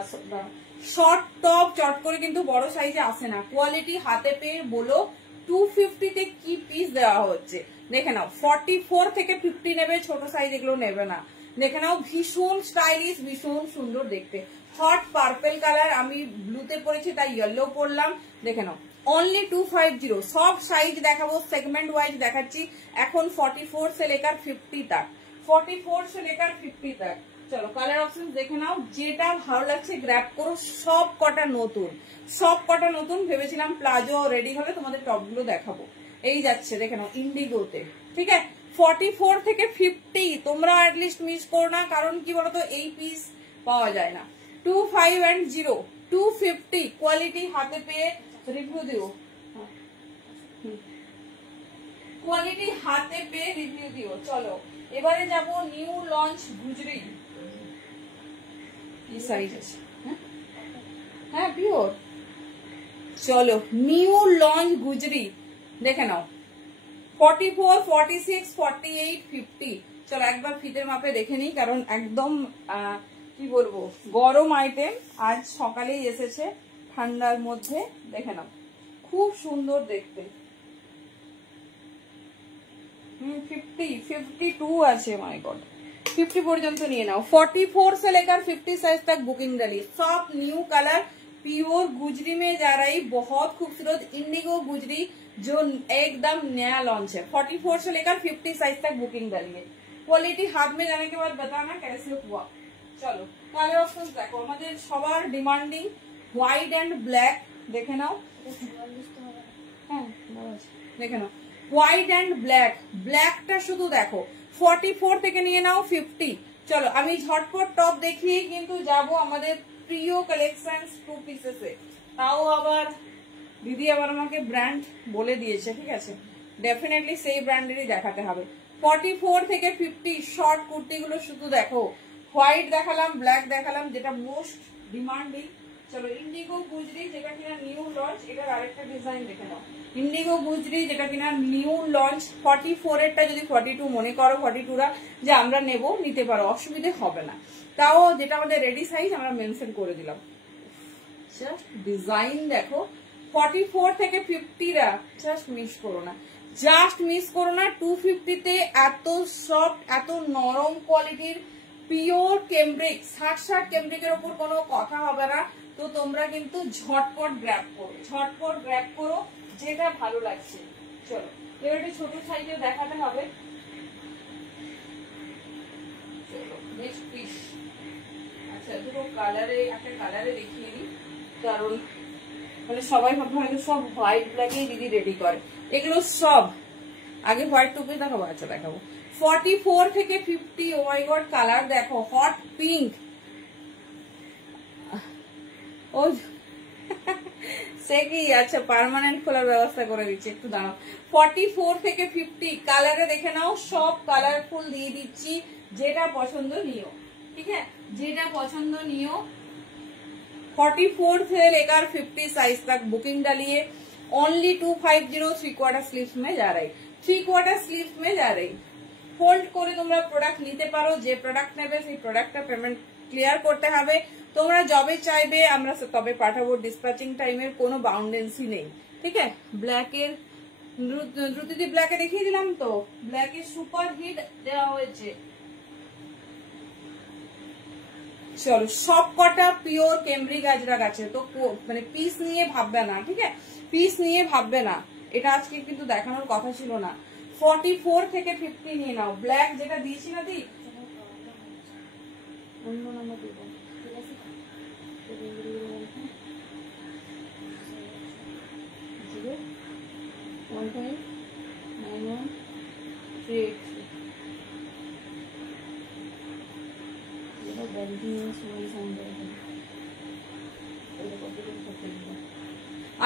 শর্ট টপ চট করে কিন্তু বড় সাইজে আসে না। কোয়ালিটি হাতে পেয়ে বলো 250 তে কি পিস দেওয়া হচ্ছে দেখে নাও। 44 থেকে 50 নেবে, ছোট সাইজ এগুলো নেবে না। দেখে নাও ভীষণ স্টাইলিশ, ভীষণ সুন্দর দেখতে। হট পার্পল কালার, আমি ব্লুতে পরেছি তাই ইয়েলো পরলাম। দেখে নাও অনলি 250। সব সাইজ দেখাবো, সেগমেন্ট ওয়াইজ দেখাচ্ছি। এখন 44 से लेकर 50 तक, 44 से लेकर 50 तक। চলো কালার অপশন দেখে নাও, যেটা ভালো লাগছে গ্র্যাব করো। সব কটা নতুন, সব কটা নতুন। ভেবেছিলাম প্লাজো রেডি হলে তোমাদের টপ গুলো দেখাবো। এই যাচ্ছে দেখে নাও ইন্ডিগোতে, ঠিক আছে? 44 থেকে 50 তোমরা অ্যাটলিস্ট মিস করো না, কারণ কি বলতো এই পিস পাওয়া যায় না। 2510, 250 কোয়ালিটি হাতে পেয়ে রিভিউ দিও, কোয়ালিটি হাতে পেয়ে রিভিউ দিও। চলো এবারে যাব নিউ লঞ্চ গুজরি। কি সাইজ আছে? হ্যাঁ পিওর। চলো নিউ লঞ্চ গুজরি দেখে নাও, 44, 46, 48, 50। চলো একবার ফিতের মাপে দেখে নিই, কারণ একদম কি বলবো গরম আইটেম, আজ সকালেই এসেছে ঠান্ডার মধ্যে। দেখে নাও খুব সুন্দর দেখতে। 50, 52 আছে, माय गॉड 50 পর্যন্ত নিয়ে নাও। 44 से लेकर 50 साइज तक बुकिंग डाली। सब न्यू कलर प्योर गुजरी में जा रही, बहुत खूबसूरत इंडिगो गुजरी जो एकदम नया लॉन्च है। 44 से लेकर 50 साइज तक बुकिंग डालिए। क्वालिटी हाथ में जाने के बाद बताना कैसे हुआ। चलो কালার অপশন দেখো, আমাদের সবার ডিমান্ডিং হোয়াইট এন্ড ব্ল্যাক। দেখে নাও, হ্যাঁ দেখে নাও হোয়াইট এন্ড ব্ল্যাক। ব্ল্যাকটা শুধু দেখো 44 থেকে নিয়ে নাও 50। চলো আমি ঝটপট টপ দেখিয়ে কিন্তু যাব আমাদের প্রিয় কালেকশন 2 পিসেসে। তাও আবার দিদি আবার আমাকে ব্র্যান্ড বলে দিয়েছে, ঠিক আছে, ডেফিনেটলি সেই ব্র্যান্ডেরই দেখাতে হবে। 44 থেকে 50 শর্ট কুর্তিগুলো শুধু দেখো, হোয়াইট দেখালাম, ব্ল্যাক দেখালাম, যেটা মোস্ট ডিমান্ডিং। চলো ইন্ডিগো গুজরি, যেটা কিনা নিউ লঞ্চ, এটার আরেকটা ডিজাইন দেখে নাও। ইন্ডিগো গুজরি যেটা কিনা নিউ লঞ্চ, 44 এরটা যদি 42 মনে করো 42রা যে আমরা নেব, নিতে পারো, অসুবিধে হবে না। তাও যেটা আমাদের রেডি সাইজ আমরা মেনশন করে দিলাম। জাস্ট ডিজাইন দেখো, 44 থেকে 50রা জাস্ট মিস করো না, জাস্ট মিস করো না। 250তে এত সফট, এত নরম কোয়ালিটির পিওর কেমব্রিক, 60 কেমব্রিকের ওপর কোনো কথা হবে না। তো তোমরা কিন্তু ঝটপট গ্র্যাব করো, ঝটপট গ্র্যাব করো যেটা ভালো লাগছে। চলো এবার একটু ছোট সাইজে দেখাতে হবে। চলো নেক্সট পিস। আচ্ছা দুটো কালারে, একটা কালারে দেখিয়ে দিই, কারণ মানে সবাই ভাববে হয়তো সব হোয়াইট ব্ল্যাকেই দিদি রেডি করে, এগুলো সব আগে হোয়াইট টু পিস দেখাবো। আচ্ছা দেখাবো 44 থেকে 50। ও মাই গড কালার দেখো, হট পিঙ্ক। ও সে কি, আচ্ছা পার্মানেন্ট খোলার ব্যবস্থা করে দিচ্ছি, একটু দাঁড়াও। 44 থেকে 50 কালারে দেখে নাও, সব কালারফুল দিয়ে দিচ্ছি, যেটা পছন্দ নিও, ঠিক আছে, যেটা পছন্দ নিও। 44 से लेकर 50 साइज तक बुकिंग डालिए। ओनली 250 3/4 स्लीव्स में जा रही, 3/4 स्लीव्स में जा रही। হোল্ড করে তোমরা প্রোডাক্ট নিতে পারো, যে প্রোডাক্ট নেবে সেই প্রোডাক্টটা পেমেন্ট ক্লিয়ার করতে হবে। তোমরা যবে চাইবে আমরা তবে পাঠাবো, ডিসপ্যাচিং টাইমের কোনো বাউন্ডেন্সি নেই, ঠিক আছে। ব্ল্যাকের দ্রুতিদি ব্ল্যাকে দেখিয়ে দিলাম, তো ব্ল্যাকের সুপার হিট দেওয়া হয়েছে। চলো সব কটা পিওর কেমব্রিক আজরাক আছে, তো মানে পিস নিয়ে ভাববে না, ঠিক আছে, পিস নিয়ে ভাববে না, এটা আজকে কিন্তু দেখানোর কথা ছিল না। 44 থেকে 50 নিয়ে নাও। ব্ল্যাক যেটা দিয়েছি না দি, অন্য নাম্বার দেবো,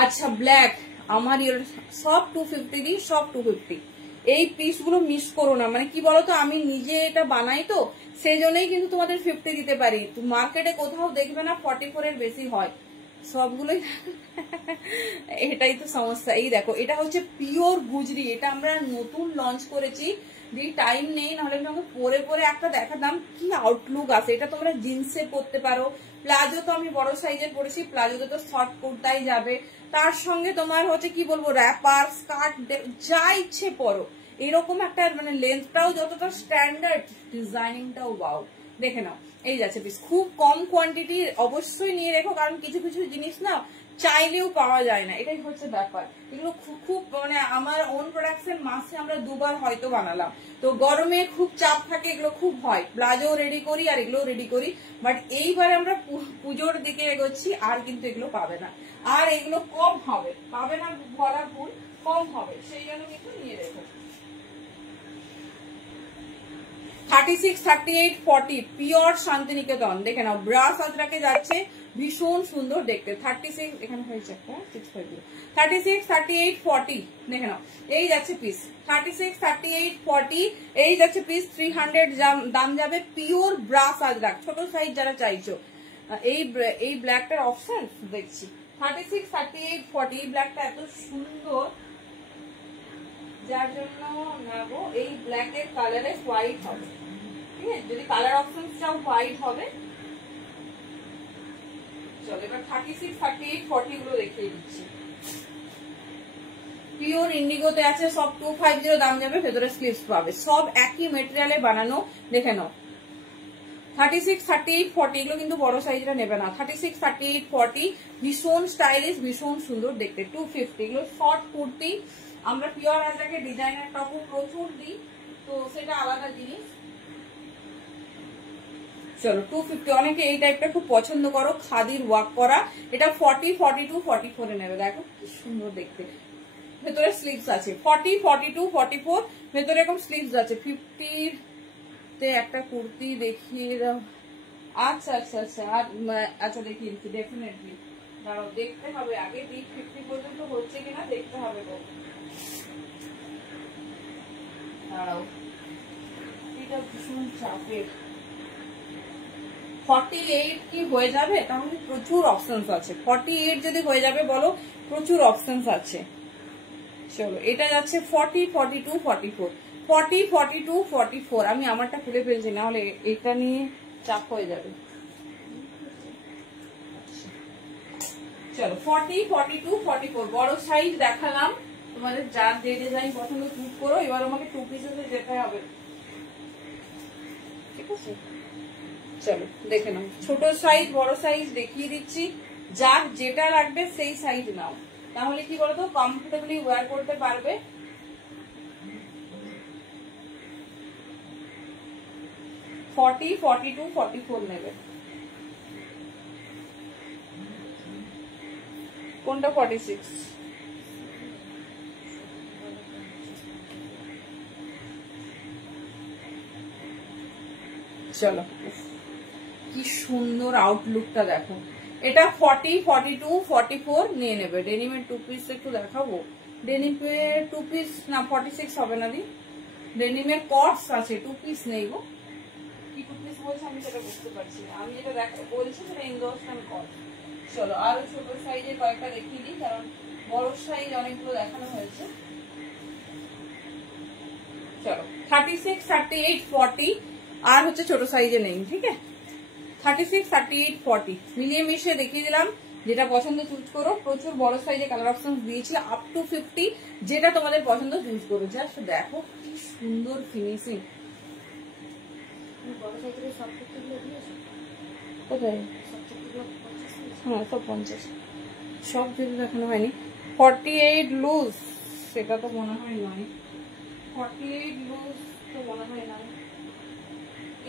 আচ্ছা ব্ল্যাক আমার সব 250 দিই, সব 250। এই পিস গুলো মিস করো না, মানে কি বলতো আমি নিজে এটা বানাই, তো সেই জন্যই কিন্তু তোমাদের 50 দিতে পারি। মার্কেটে কোথাও দেখবে না 44 এর বেশি হয়, সবগুলোই এটাই তো সমস্যা। এই দেখো এটা হচ্ছে পিওর গুজরি, এটা আমরা নতুন লঞ্চ করেছি, টাইম নেই, নাহলে তোমাকে পরে পরে একটা দেখাতাম কি আউটলুক আছে। এটা তোমরা জিন্সে পরতে পারো, প্লাজো তো আমি বড় সাইজের পরেছি, প্লাজোতে তো শর্ট কুর্তাই যাবে, তার সঙ্গে তোমার হচ্ছে কি বলবো র্যাপার স্কার্ট যা ইচ্ছে পরো। এরকম একটা মানে লেন্থটাও যতটা স্ট্যান্ডার্ড, ডিজাইনিংটাও ওয়াও। দেখে নাও এই যাচ্ছে পিস, খুব কম কোয়ান্টিটি অবশ্যই নিয়ে রেখো, কারণ কিছু কিছু জিনিস না চাইলেও পাওয়া যায় না, এটাই হচ্ছে ব্যাপার। এগুলো খুব মানে আমার ওন প্রোডাকশন মাসে আমরা 2 বার হয়তো বানালাম, তো গরমে খুব চাপ থাকে, এগুলো খুব হয়, প্লাজো রেডি করি আর এগুলো রেডি করি। বাট এইবার আমরা পুজোর দিকে এগোচ্ছি, আর কিন্তু এগুলো পাবে না, আর এগুলো কম হবে, পাবে না বলা ভুল, কম হবে, সেই জন্য কিন্তু নিয়ে রেখো। 36, 38, 40 পিওর শান্তিনিকেতন। দেখে নাও ব্রাস আজরাকে যাচ্ছে, ভীষণ সুন্দর দেখতে। 36 এখানে হয়েছে একটা 650, 36, 38, 40 দেখে নাও এই যাচ্ছে পিস। 36, 38, 40 এই যাচ্ছে পিস। 300 দাম যাবে। পিওর ব্রাস আজরাক, ছোট সাইজ যারা চাইছো, এই ব্ল্যাকটার অপশন দেখছি। 36, 38, 40 এই ব্ল্যাকটা এত সুন্দর, যার জন্য নেবো এই ব্ল্যাক এর কালারে হোয়াইট হবে, ঠিক আছে? যদি কালার অপশন চাও হোয়াইট হবে। চলো এবার 36, 38, 40 গুলো দেখিয়ে দিচ্ছি। পিওর ইন্ডিগোতে আছে, সব 250 দাম যাবে, ভেতরে স্লিভস পাবে, সব একই মেটেরিয়ালে বানানো। দেখে নাও 36, 38, 40 এগুলো কিন্তু বড় সাইজটা নেবে না। 36, 38, 40 ভীষণ স্টাইলিশ, ভীষণ সুন্দর দেখতে। 250 এগুলো শর্ট কুর্তি। আমরা পিওর আজকে ডিজাইনার টপও প্রচুর দিই, তো সেটা আলাদা জিনিস। চলো 250, অনেকে এই টাইপটা খুব পছন্দ করো, খাদির ওয়ার্ক করা। এটা 40, 42, 44 এ নেবে। দেখো কি সুন্দর দেখতে, ভেতরে স্লিভস আছে। 40, 42, 44 ভেতরে এরকম স্লিভস আছে। 50 তে একটা কুর্তি দেখিয়ে দাও। আচ্ছা আচ্ছা আচ্ছা, আর আচ্ছা দেখিয়ে দিচ্ছি ডেফিনেটলি। দাঁড়াও দেখতে হবে আগে, 50 পর্যন্ত হচ্ছে কিনা দেখতে হবে। দাঁড়াও, এটা ভীষণ চাপের। 48 কি হয়ে যাবে? তাহলে প্রচুর অপশনস আছে। 48 যদি হয়ে যাবে বলো, প্রচুর অপশনস আছে। চলো এটা যাচ্ছে 40, 42, 44, 40, 42, 44। আমি আমারটা খুলে ফেলছি, না হলে এটা নিয়ে চাপ হয়ে যাবে। চলো 40, 42, 44 বড় সাইজ দেখালাম তোমাদের। যার যে ডিজাইন পছন্দ চুজ করো। এবার আমাকে 2 পিসে যেতে হবে, ঠিক আছে? চলো দেখে নাও, ছোট সাইজ বড় সাইজ দেখিয়ে দিচ্ছি। যার যেটা লাগবে সেই সাইজ নাও, তাহলে কি বলতো কমফোর্টেবলি ওয়্যার করতে পারবে। ফর্টি, 42, 44 নেবে। কোনটা 46? চলো কি সুন্দর আউটলুকটা দেখো। এটা 40, 42, 44 নিয়ে নেবে। ডেনিমের 2 পিস একটু দেখাবো। ডেনিমের 2 পিস না, 46 হবে না দি। ডেনিমের কটস আছে, 2 পিস নেই গো। কি 2 পিস বলছে আমি সেটা বুঝতে পারছি না। আমি যেটা বলছি সেটা ইন্দোস্তান কটস। চলো আরো ছোট সাইজের কয়েকটা দেখিয়ে দিই, কারণ বড় সাইজ অনেকগুলো দেখানো হয়েছে। চলো 36, 38, 40 আর হচ্ছে ছোট সাইজে নেই, ঠিক আছে? 36, 38, 40 মিলিয়ে মিশিয়ে দেখিয়ে দিলাম। যেটা পছন্দ চুজ করো। প্রচুর বড় সাইজে কালার অপশন দিয়েছি, আপ টু 50। যেটা তোমাদের পছন্দ চুজ করো। জাস্ট দেখো কি সুন্দর ফিনিশিং। কোথায়? হ্যাঁ সব 50, সব যদি দেখানো হয়নি। 48 লুজ, সেটা তো মনে হয় নয়। 48 লুজ তো মনে হয় না।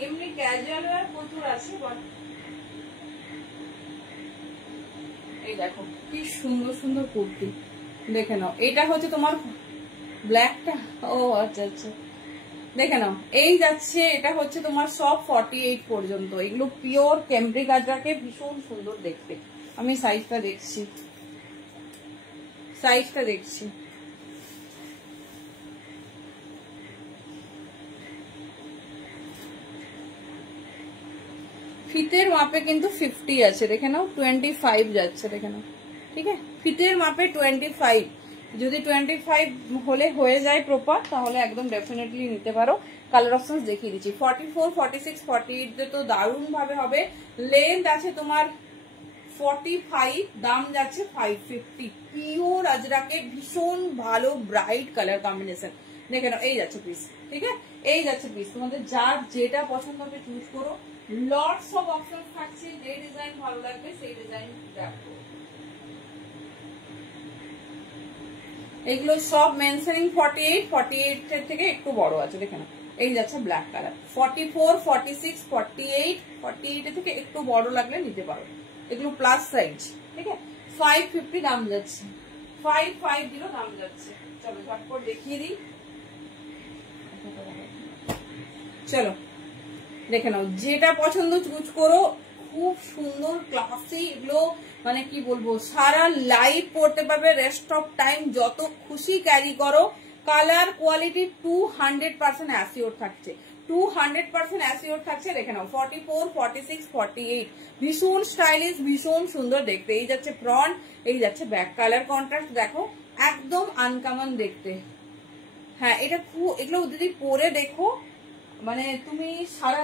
এমনি ক্যাজুয়াল ওয়্যার প্রচুর আছে। এই দেখো কি সুন্দর সুন্দর কুর্তি, দেখে নাও। এটা হচ্ছে তোমার ব্ল্যাকটা, ও আচ্ছা আচ্ছা, দেখে নাও। এই যাচ্ছে, এটা হচ্ছে তোমার সব 48 পর্যন্ত। এগুলো পিওর ক্যামব্রিক আজরাকে, ভীষণ সুন্দর দেখতে। আমি সাইজটা দেখছি, সাইজটা দেখছি। ফিতের মাপে কিন্তু 50 আছে, দেখে নাও। 25 যাচ্ছে, দেখে নাও, ঠিক আছে? ফিতের মাপে 25। যদি 25 হলে হয়ে যায় প্রপার, তাহলে একদম ডেফিনেটলি নিতে পারো। কালার অপশন দেখিয়ে দিচ্ছি। 44, 46, 48 তো দারুণ ভাবে হবে। লেন্থ আছে তোমার 45, দাম যাচ্ছে 550। পিওর আজরাকে, ভীষণ ভালো ব্রাইট কালার কম্বিনেশন। দেখে নাও, এই যাচ্ছে পিস, ঠিক আছে? এই যাচ্ছে পিস। তোমাদের যার যেটা পছন্দ হবে চুজ করো। লটস অফ অপশন থাকছে, যে ডিজাইন ভালো লাগবে সেই ডিজাইন দেখো। এগুলো সব মেনশনিং 48, 48 এর থেকে একটু বড় আছে, দেখে নাও। এই যাচ্ছে ব্ল্যাক কালার। 44, 46, 48, 48 এর থেকে একটু বড় লাগলে নিতে পারো। এগুলো প্লাস সাইজ, ঠিক আছে? 550 দাম যাচ্ছে, 550 দাম যাচ্ছে। চলো ঝটপট দেখিয়ে দিই। চলো দেখে নাও, যেটা পছন্দ চুজ করো। খুব সুন্দর ক্লাসি এগুলো, মানে কি বলবো, সারা লাইফ পড়তে পারবে, রেস্ট অফ টাইম যত খুশি ক্যারি করো। কালার কোয়ালিটি 200% অ্যাসিওর থাকছে, 200% অ্যাসিওর থাকছে। দেখে নাও 44, 46, 48 ভীষণ স্টাইলিশ, ভীষণ সুন্দর দেখতে। এই যাচ্ছে ফ্রন্ট, এই যাচ্ছে ব্যাক। কালার কন্ট্রাস্ট দেখো, একদম আনকমন দেখতে। হ্যাঁ এটা খুব, এগুলো যদি পরে দেখো মানে তুমি সারা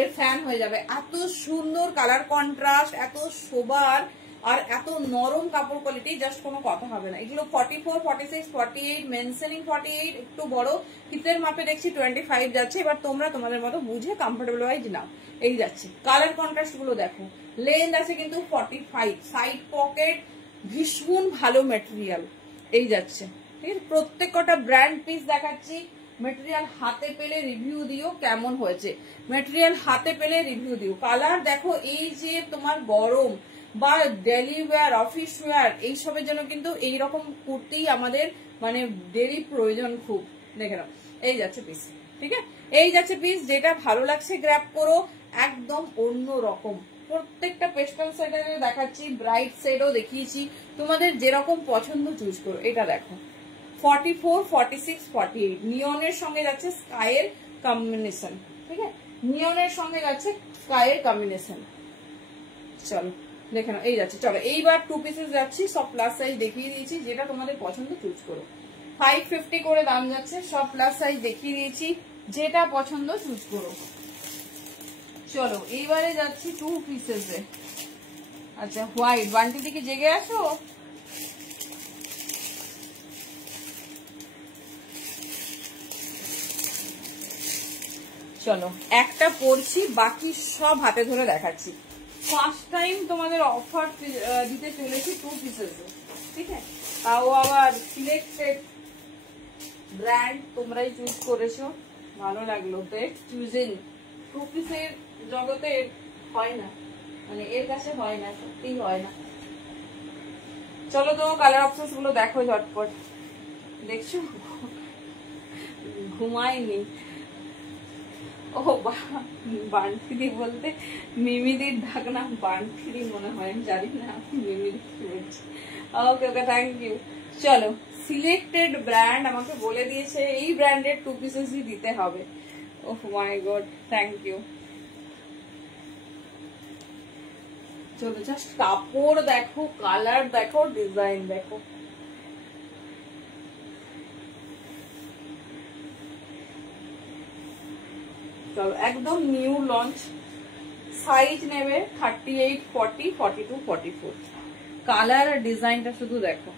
এর ফ্যান হয়ে যাবে। এত সুন্দর কালার কন্ট্রাস্ট, এত সোবার আর এত নরম কাপড় কোয়ালিটি, জাস্ট কোনো কথা হবে না। এগুলো 44, 46, 48, মেনশনিং 48, একটু বড় হিতের মাপে দেখছি 25 যাচ্ছে। এবার তোমরা তোমাদের মতো বুঝে কমফোর্টেবল ওয়াইজ নাও। এই যাচ্ছে কালার কন্ট্রাস্ট গুলো দেখো, লেন্থ আছে কিন্তু 45, সাইড পকেট, ভীষণ ভালো মেটেরিয়াল। এই যাচ্ছে ঠিক আছে, প্রত্যেক কটা ব্র্যান্ড পিস দেখাচ্ছি। মেটেরিয়াল হাতে পেলে রিভিউ দিও কেমন হয়েছে, মেটেরিয়াল হাতে পেলে রিভিউ দিও। কালার দেখো, এই যে তোমার গরম বা ডেলি ওয়্যার, অফিস ওয়্যার এইসবের জন্য কিন্তু এইরকম কুর্তি আমাদের মানে ডেলি প্রয়োজন খুব। দেখে নাও এই যাচ্ছে পিস, ঠিক আছে এই যাচ্ছে পিস। যেটা ভালো লাগছে গ্র্যাব করো, একদম অন্য রকম। প্রত্যেকটা পেস্টাল শেডে দেখাচ্ছি, ব্রাইট শেডও দেখিয়েছি, তোমাদের যেরকম পছন্দ চুজ করো। এটা দেখো 44, 46, 48 নিয়নের সঙ্গে যাচ্ছে স্কাইয়ের কম্বিনেশন, ঠিক আছে নিয়নের সঙ্গে যাচ্ছে স্কাইয়ের কম্বিনেশন। চলো দেখে নাও এই যাচ্ছে। চলো এইবার 2 পিসেস যাচ্ছি, সব প্লাস সাইজ দেখিয়ে দিয়েছি, যেটা তোমাদের পছন্দ চুজ করো। 550 করে দাম যাচ্ছে, সব প্লাস সাইজ দেখিয়ে দিয়েছি, যেটা পছন্দ চুজ করো। চলো এইবারে যাচ্ছি 2 পিসেসে। আচ্ছা হোয়াইট, বান্টি দিকে জেগে আসো। চলো একটা পরছি, বাকি সব হাতে ধরে দেখাচ্ছি। ফার্স্ট টাইম তোমাদের অফার দিতে চলেছি 2 পিসেসে, ঠিক আছে তাও আবার সিলেক্টেড ব্র্যান্ড, তোমরাই চুজ করেছো, ভালো লাগলো। বেস্ট চুজিং 2 পিসের জগতে হয় না, মানে এর কাছে হয় না, সত্যি হয় না। চলো তো কালার অপশন গুলো দেখো ঝটপট। দেখছো ঘুমায়নি। ও বানফিরি বলতে মিমিদির ঢাকনা বানফিরি মনে হয়, আমি জানি না মিমিদি কি বলছি। ওকে ওকে থ্যাংক ইউ। চলো সিলেক্টেড ব্র্যান্ড আমাকে বলে দিয়েছে এই ব্র্যান্ডের 2 পিসেসই দিতে হবে। ওহ মাই গড থ্যাংক ইউ। চলো জাস্ট কাপড় দেখো, কালার দেখো, ডিজাইন দেখো। চলো একদম নিউ লঞ্চ। সাইজ নেবে 38, 40, 42, 44। কালার আর ডিজাইনটা শুধু দেখো।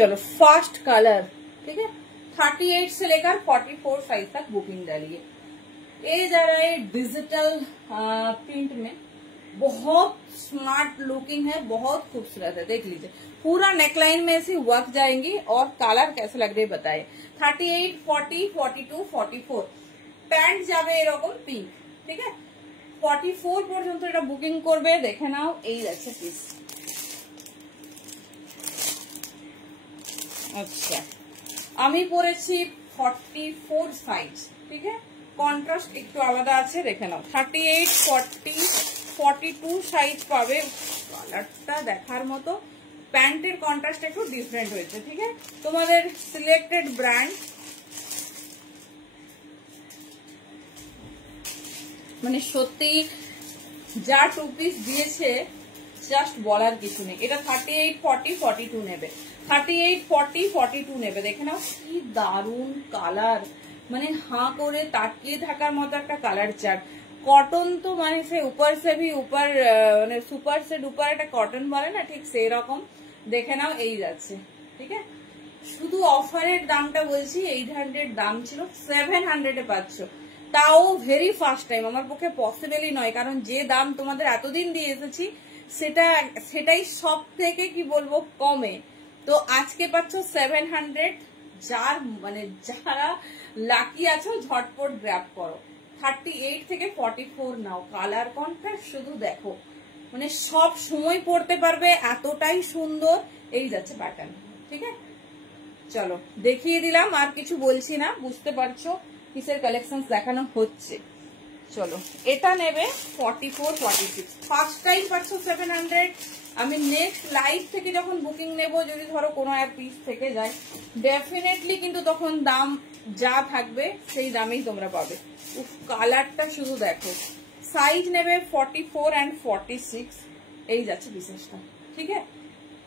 चलो फास्ट कलर, ठीक है 38 से लेकर 44 साइज तक बुकिंग डालिए। ये जा रहा है डिजिटल प्रिंट में, बहुत स्मार्ट लुकिंग है, बहुत खूबसूरत है। देख लीजिए पूरा नेकलाइन में ऐसी वर्क जाएंगी, और कलर कैसे लग रहे बताए। 38, 40, 42, 44 প্যান্ট যাবে এরকম পিঙ্ক, ঠিক আছে 44 পর্যন্ত এটা বুকিং করবে। দেখে নাও এই যাচ্ছে পিস। আচ্ছা আমি পরেছি 44 সাইজ, ঠিক আছে কন্ট্রাস্ট একটু আলাদা আছে, দেখে নাও 38, 40, 42 সাইজ পাবে। কালারটা দেখার মতো, প্যান্টের কন্ট্রাস্ট একটু ডিফারেন্ট হয়েছে, ঠিক আছে তোমাদের সিলেক্টেড ব্র্যান্ড। মানে সত্যি যা 2 পিস দিয়েছে জাস্ট বলার কিছু নেই। এটা 38, 40, 42 নেবে, 38, 40, 42 নেবে। দেখে নাও কি দারুন কালার, মানে হাঁ করে তাকিয়ে থাকার মতো একটা কালার চার্ট। কটন তো মানে সে উপর সে ভি উপর, মানে সুপার সেট উপর একটা কটন বলে না, ঠিক সেই রকম। দেখে নাও এই যাচ্ছে, ঠিক আছে শুধু অফারের দামটা বলছি, 800 দাম ছিল, 700 এ পাচ্ছ, তাও ভেরি ফার্স্ট টাইম। আমার পক্ষে পসিবলই নয়, কারণ যে দাম তোমাদের এতদিন দিয়ে এসেছি সেটাই সব থেকে কি বলবো কমে। তো আজকে পাচ্ছ 700। যার মানে যারা লাকি আছো ঝটপট গ্র্যাব করো। 38 থেকে 44 নাও। কালার কন্ট্রাস্ট শুধু দেখো, মানে সব সময় পড়তে পারবে, এতটাই সুন্দর। এই যাচ্ছে প্যাটার্ন, ঠিক আছে চলো দেখিয়ে দিলাম, আর কিছু বলছি না, বুঝতে পারছো কিসের কালেকশন দেখানো হচ্ছে। চলো এটা নেবে 44, 46, ফার্স্ট টাইম পাচ্ছ 700, আমি নেক্সট লাইভ থেকে যখন বুকিং নেব, যদি ধরো কোনো এক পিস থেকে যায়, ডেফিনেটলি কিন্তু তখন দাম যা থাকবে সেই দামেই তোমরা পাবে। কালারটা শুধু দেখো, সাইজ নেবে 44 and 46, এই যাচ্ছে পিসেসটা, ঠিক আছে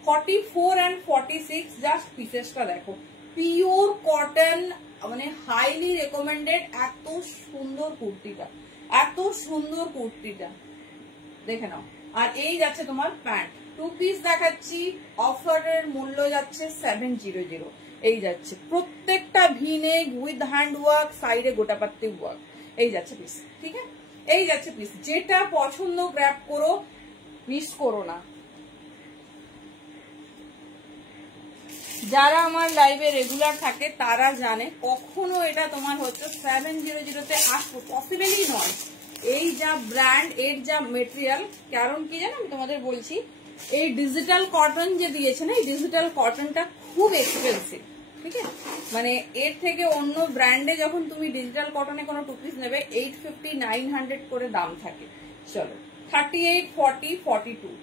44 and 46, জাস্ট পিসেসটা দেখো, পিওর কটন, মানে হাইলি রেকমেন্ডেড। এত সুন্দর কুর্তিটা, এত সুন্দর কুর্তিটা দেখে নাও। আর এই যাচ্ছে তোমার প্যান্ট, 2 পিস দেখাচ্ছি, অফারের মূল্য যাচ্ছে 700, এই যাচ্ছে প্রত্যেকটা ভিনেক উইথ হ্যান্ড ওয়ার্ক, সাইডে গোটাপাত্তি ওয়ার্ক, এই যাচ্ছে পিস, ঠিক আছে এই যাচ্ছে পিস। যেটা পছন্দ গ্র্যাব করো, মিস করো না। যারা আমার লাইভে রেগুলার থাকে তারা জানে কখনো এটা তোমার হচ্ছে 700-তে আসবো পসিবলই নয়। এই যা ব্র্যান্ড, এর যা মেটেরিয়াল, কারণ কি জানো আমি তোমাদের বলছি, এই ডিজিটাল কটন যে দিয়েছে না, এই ডিজিটাল কটনটা খুব এক্সপেন্সিভ, ঠিক আছে। মানে এর থেকে অন্য ব্র্যান্ডে যখন তুমি ডিজিটাল কটনে কোনো 2 পিস নেবে 850-900 করে দাম থাকে। চলো 38, 40, 42,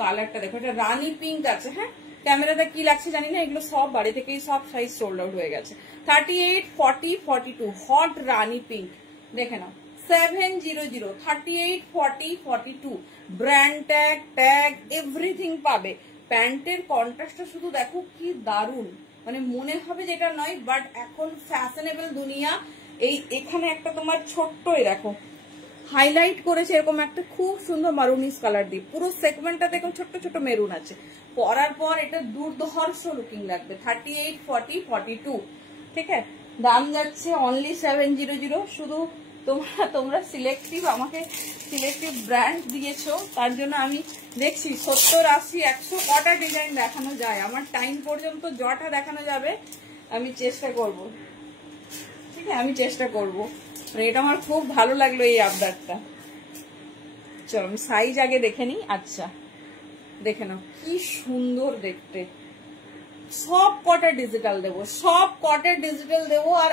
কালারটা দেখো, এটা রানী পিঙ্ক আছে। হ্যাঁ, ক্যামেরাটা কি লাগছে জানি না, এগুলো সব বাড়ি থেকেই সব সাইজ সোল্ড আউট হয়ে গেছে। 38, 40, 42 হট রানী পিঙ্ক, দেখে নাও 700, 38, 40, 42 ব্র্যান্ড ট্যাগ এভরিথিং পাবে। প্যান্টের কন্ট্রাস্টটা শুধু দেখো কি দারুণ, মানে মনে হবে যেটা নয়, বাট এখন ফ্যাশনেবল দুনিয়া। এই এখানে একটা তোমার ছোট্টই দেখো হাইলাইট করেছে এরকম একটা খুব সুন্দর মারুনিস কালার দিয়ে, পুরো সেগমেন্টটা দেখুন ছোট্ট ছোট মেরুন আছে। পরার পর এটা দুর্ধর্ষ লুকিং লাগবে। 38, 40, 42, ঠিক আছে। দাম যাচ্ছে অনলি 700। শুধু তোমরা সিলেক্টিভ, আমাকে সিলেক্টিভ ব্র্যান্ড দিয়েছো, তার জন্য আমি দেখছি 70, 80, 100 কটা ডিজাইন দেখানো যায়। আমার টাইম পর্যন্ত যটা দেখানো যাবে আমি চেষ্টা করব, ঠিক আছে আমি চেষ্টা করব। এটা আমার খুব ভালো লাগলো এই আবদারটা। চলো আমি সাইজ আগে দেখে নিই। আচ্ছা দেখে নাও কি সুন্দর দেখতে, সব কটা ডিজিটাল দেবো, সব কটা ডিজিটাল দেবো, আর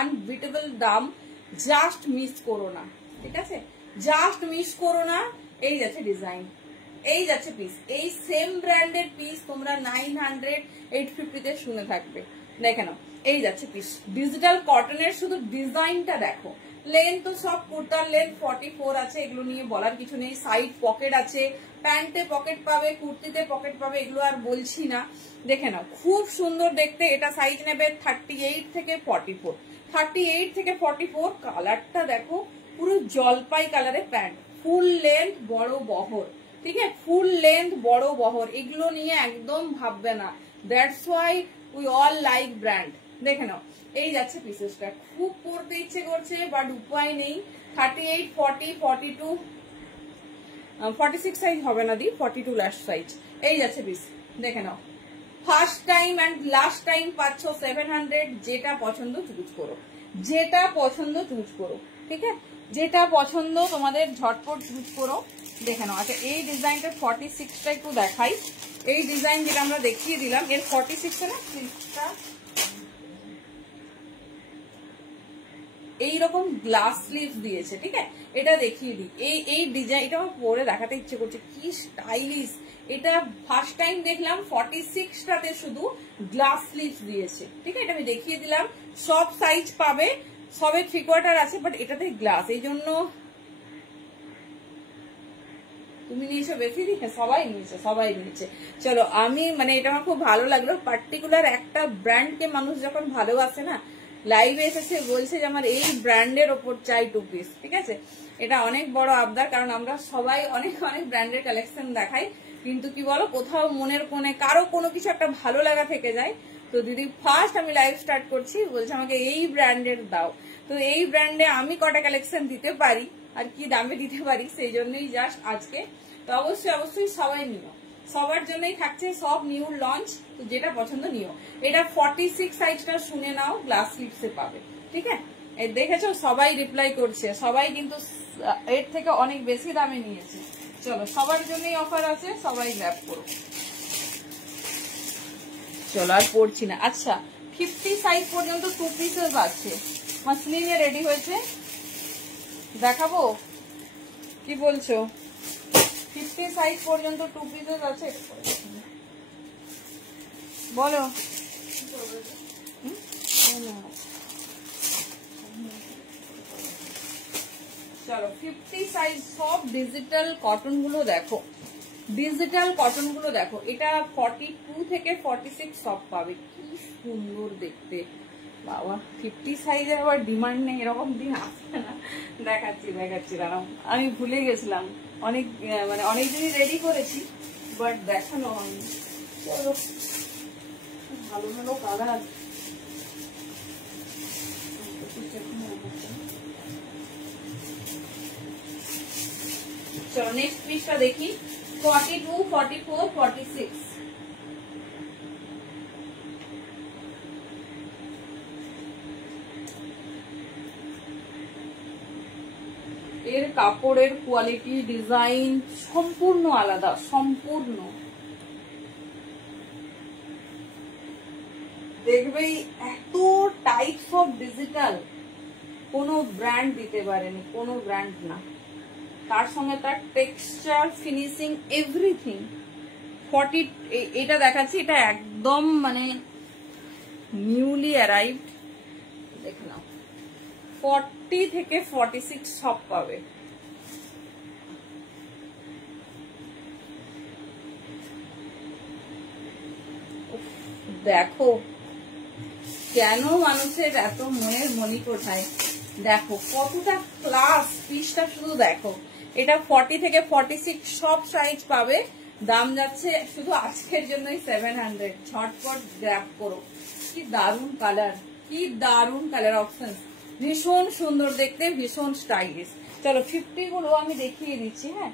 আনবিটেবল দাম, জাস্ট মিস করো না, ঠিক আছে জাস্ট মিস করো না। এই যাচ্ছে ডিজাইন, এই যাচ্ছে পিস, এই সেম ব্র্যান্ডের পিস তোমরা 900, 850-তে শুনে থাকবে। দেখে নাও এই যাচ্ছে পিস, ডিজিটাল কটনের শুধু ডিজাইনটা দেখো। লেন্থ তো সব কুর্তার লেন্থ 44 আছে, এগুলো নিয়ে বলার কিছু নেই। সাইড পকেট আছে, প্যান্টে পকেট পাবে, কুর্তিতে পকেট পাবে, এগুলো আর বলছি না। দেখে নাও খুব সুন্দর দেখতে। এটা সাইজ নেবে 38 থেকে 44, 38 থেকে 44। কালারটা দেখো পুরো জলপাই কালারের প্যান্ট, ফুল লেন্থ বড় বহর, ঠিক আছে ফুল লেন্থ বড় বহর, এগুলো নিয়ে একদম ভাববে না। That's why we all like brand. দেখে নাও এই যাচ্ছে পিসেসটা, খুব পরতে ইচ্ছে করছে বাট উপায় নেই। 38, 40, 42, 46 সাইজ হবে না দি, 42 লাস্ট সাইজ। এই যাচ্ছে পিস, দেখে নাও first time and last time পাচ্ছ 700। যেটা পছন্দ চুজ করো, যেটা পছন্দ চুজ করো, ঠিক আছে যেটা পছন্দ তোমাদের ঝটপট চুজ করো। দেখে নাও। আচ্ছা এই ডিজাইনটা 46টা একটু দেখাই। এই ডিজাইন যেটা আমরা দেখিয়ে দিলাম, এর 46 না সিল্কটা এইরকম গ্লাস স্লিভ দিয়েছে, ঠিক আছে এটা দেখিয়ে দিই। এই ডিজাইন এটা আমার পরে দেখাতে ইচ্ছে করছে, কি স্টাইলিশ। এটা ফার্স্ট টাইম দেখলাম 46টাতে শুধু গ্লাস স্লিভ দিয়েছে, ঠিক আছে এটা আমি দেখিয়ে দিলাম। সব সাইজ পাবে, সবে 3/4 আছে, বাট এটাতে গ্লাস, এই জন্য তুমি নিয়েছো বেশি দিকে, সবাই নিয়েছে। চলো আমি মানে এটা আমার খুব ভালো লাগলো। পার্টিকুলার একটা ব্র্যান্ডকে মানুষ যখন ভালোবাসে না, লাইভে এসেছে বলছে যে আমার এই ব্র্যান্ডের ওপর চাই 2 পিস, ঠিক আছে এটা অনেক বড় আবদার, কারণ আমরা সবাই অনেক অনেক ব্র্যান্ডের কালেকশন দেখাই, কিন্তু কি বলো কোথাও মনের কোণে কারো কোনো কিছু একটা ভালো লাগা থেকে যায়। তো দিদি ফার্স্ট আমি লাইভ স্টার্ট করছি, বলছে আমাকে এই ব্র্যান্ডের দাও। তো এই ব্র্যান্ডে আমি কটা কালেকশন দিতে পারি আর কি দামে দিতে পারি, সেই জন্যই জাস্ট আজকে। তো অবশ্যই সবাই নিও, সবার জন্যই থাকছে সব নিউ লঞ্চ। তো যেটা পছন্দ নিও। এটা 46 সাইজটা শুনে নাও, গ্লাস স্লিভসে পাবে, ঠিক আছে দেখেছো সবাই রিপ্লাই করছে, সবাই কিন্তু এর থেকে অনেক বেশি দামে নিয়েছে। চলো সবার জন্যই অফার আছে, সবাই গ্র্যাব করো। চলো আর পড়ছি না। আচ্ছা 50 সাইজ পর্যন্ত 2 পিসেস আছে, মাসলিনে রেডি হয়েছে, দেখাবো কি বলছো? 50 50 সাইজ পর্যন্ত 2 পিসেস আছে। বলো চলো 50 সাইজ সব ডিজিটাল কটন গুলো দেখো, ডিজিটাল কটন গুলো দেখো। এটা 42 থেকে 46 সব পাবে, কি সুন্দর দেখতে বাবা। 50 সাইজের আবার ডিমান্ড নেই, এরকম দিন আসবে না। দেখাচ্ছি দাঁড়াও, আমি ভুলে গেছিলাম, অনেক মানে অনেকদিনই রেডি করেছি বাট দেখানো হয়নি। চলো ভালো ভালো কালার, চলো নেক্সট পিসটা দেখি। 42, 44, 46 এর কাপড়ের কোয়ালিটি, ডিজাইন সম্পূর্ণ আলাদা, সম্পূর্ণ। দেখবেই এত টাইপস অফ ডিজিটাল কোনো ব্র্যান্ড দিতে পারেনি, কোনো ব্র্যান্ড না। তার সঙ্গে তার টেক্সচার, ফিনিশিং, এভরিথিং। 40 এটা দেখাচ্ছি, এটা একদম মানে নিউলি অ্যারাইভড। দেখে নাও 40 থেকে 46 সব পাবে। দেখো কেন মানুষের এত মনের মনি কোঠায়, দেখো কতটা ক্লাস। পিসটা শুধু দেখো, এটা 40 থেকে 46 সব সাইজ পাবে। দাম যাচ্ছে শুধু আজকের জন্যই 700। ঝটপট গ্র্যাব করো। কি দারুন কালার, কি দারুন কালার অপশন, ভীষণ সুন্দর দেখতে, ভীষণ স্টাইলিশ। চলো 50 গুলো আমি দেখিয়ে দিচ্ছি। হ্যাঁ,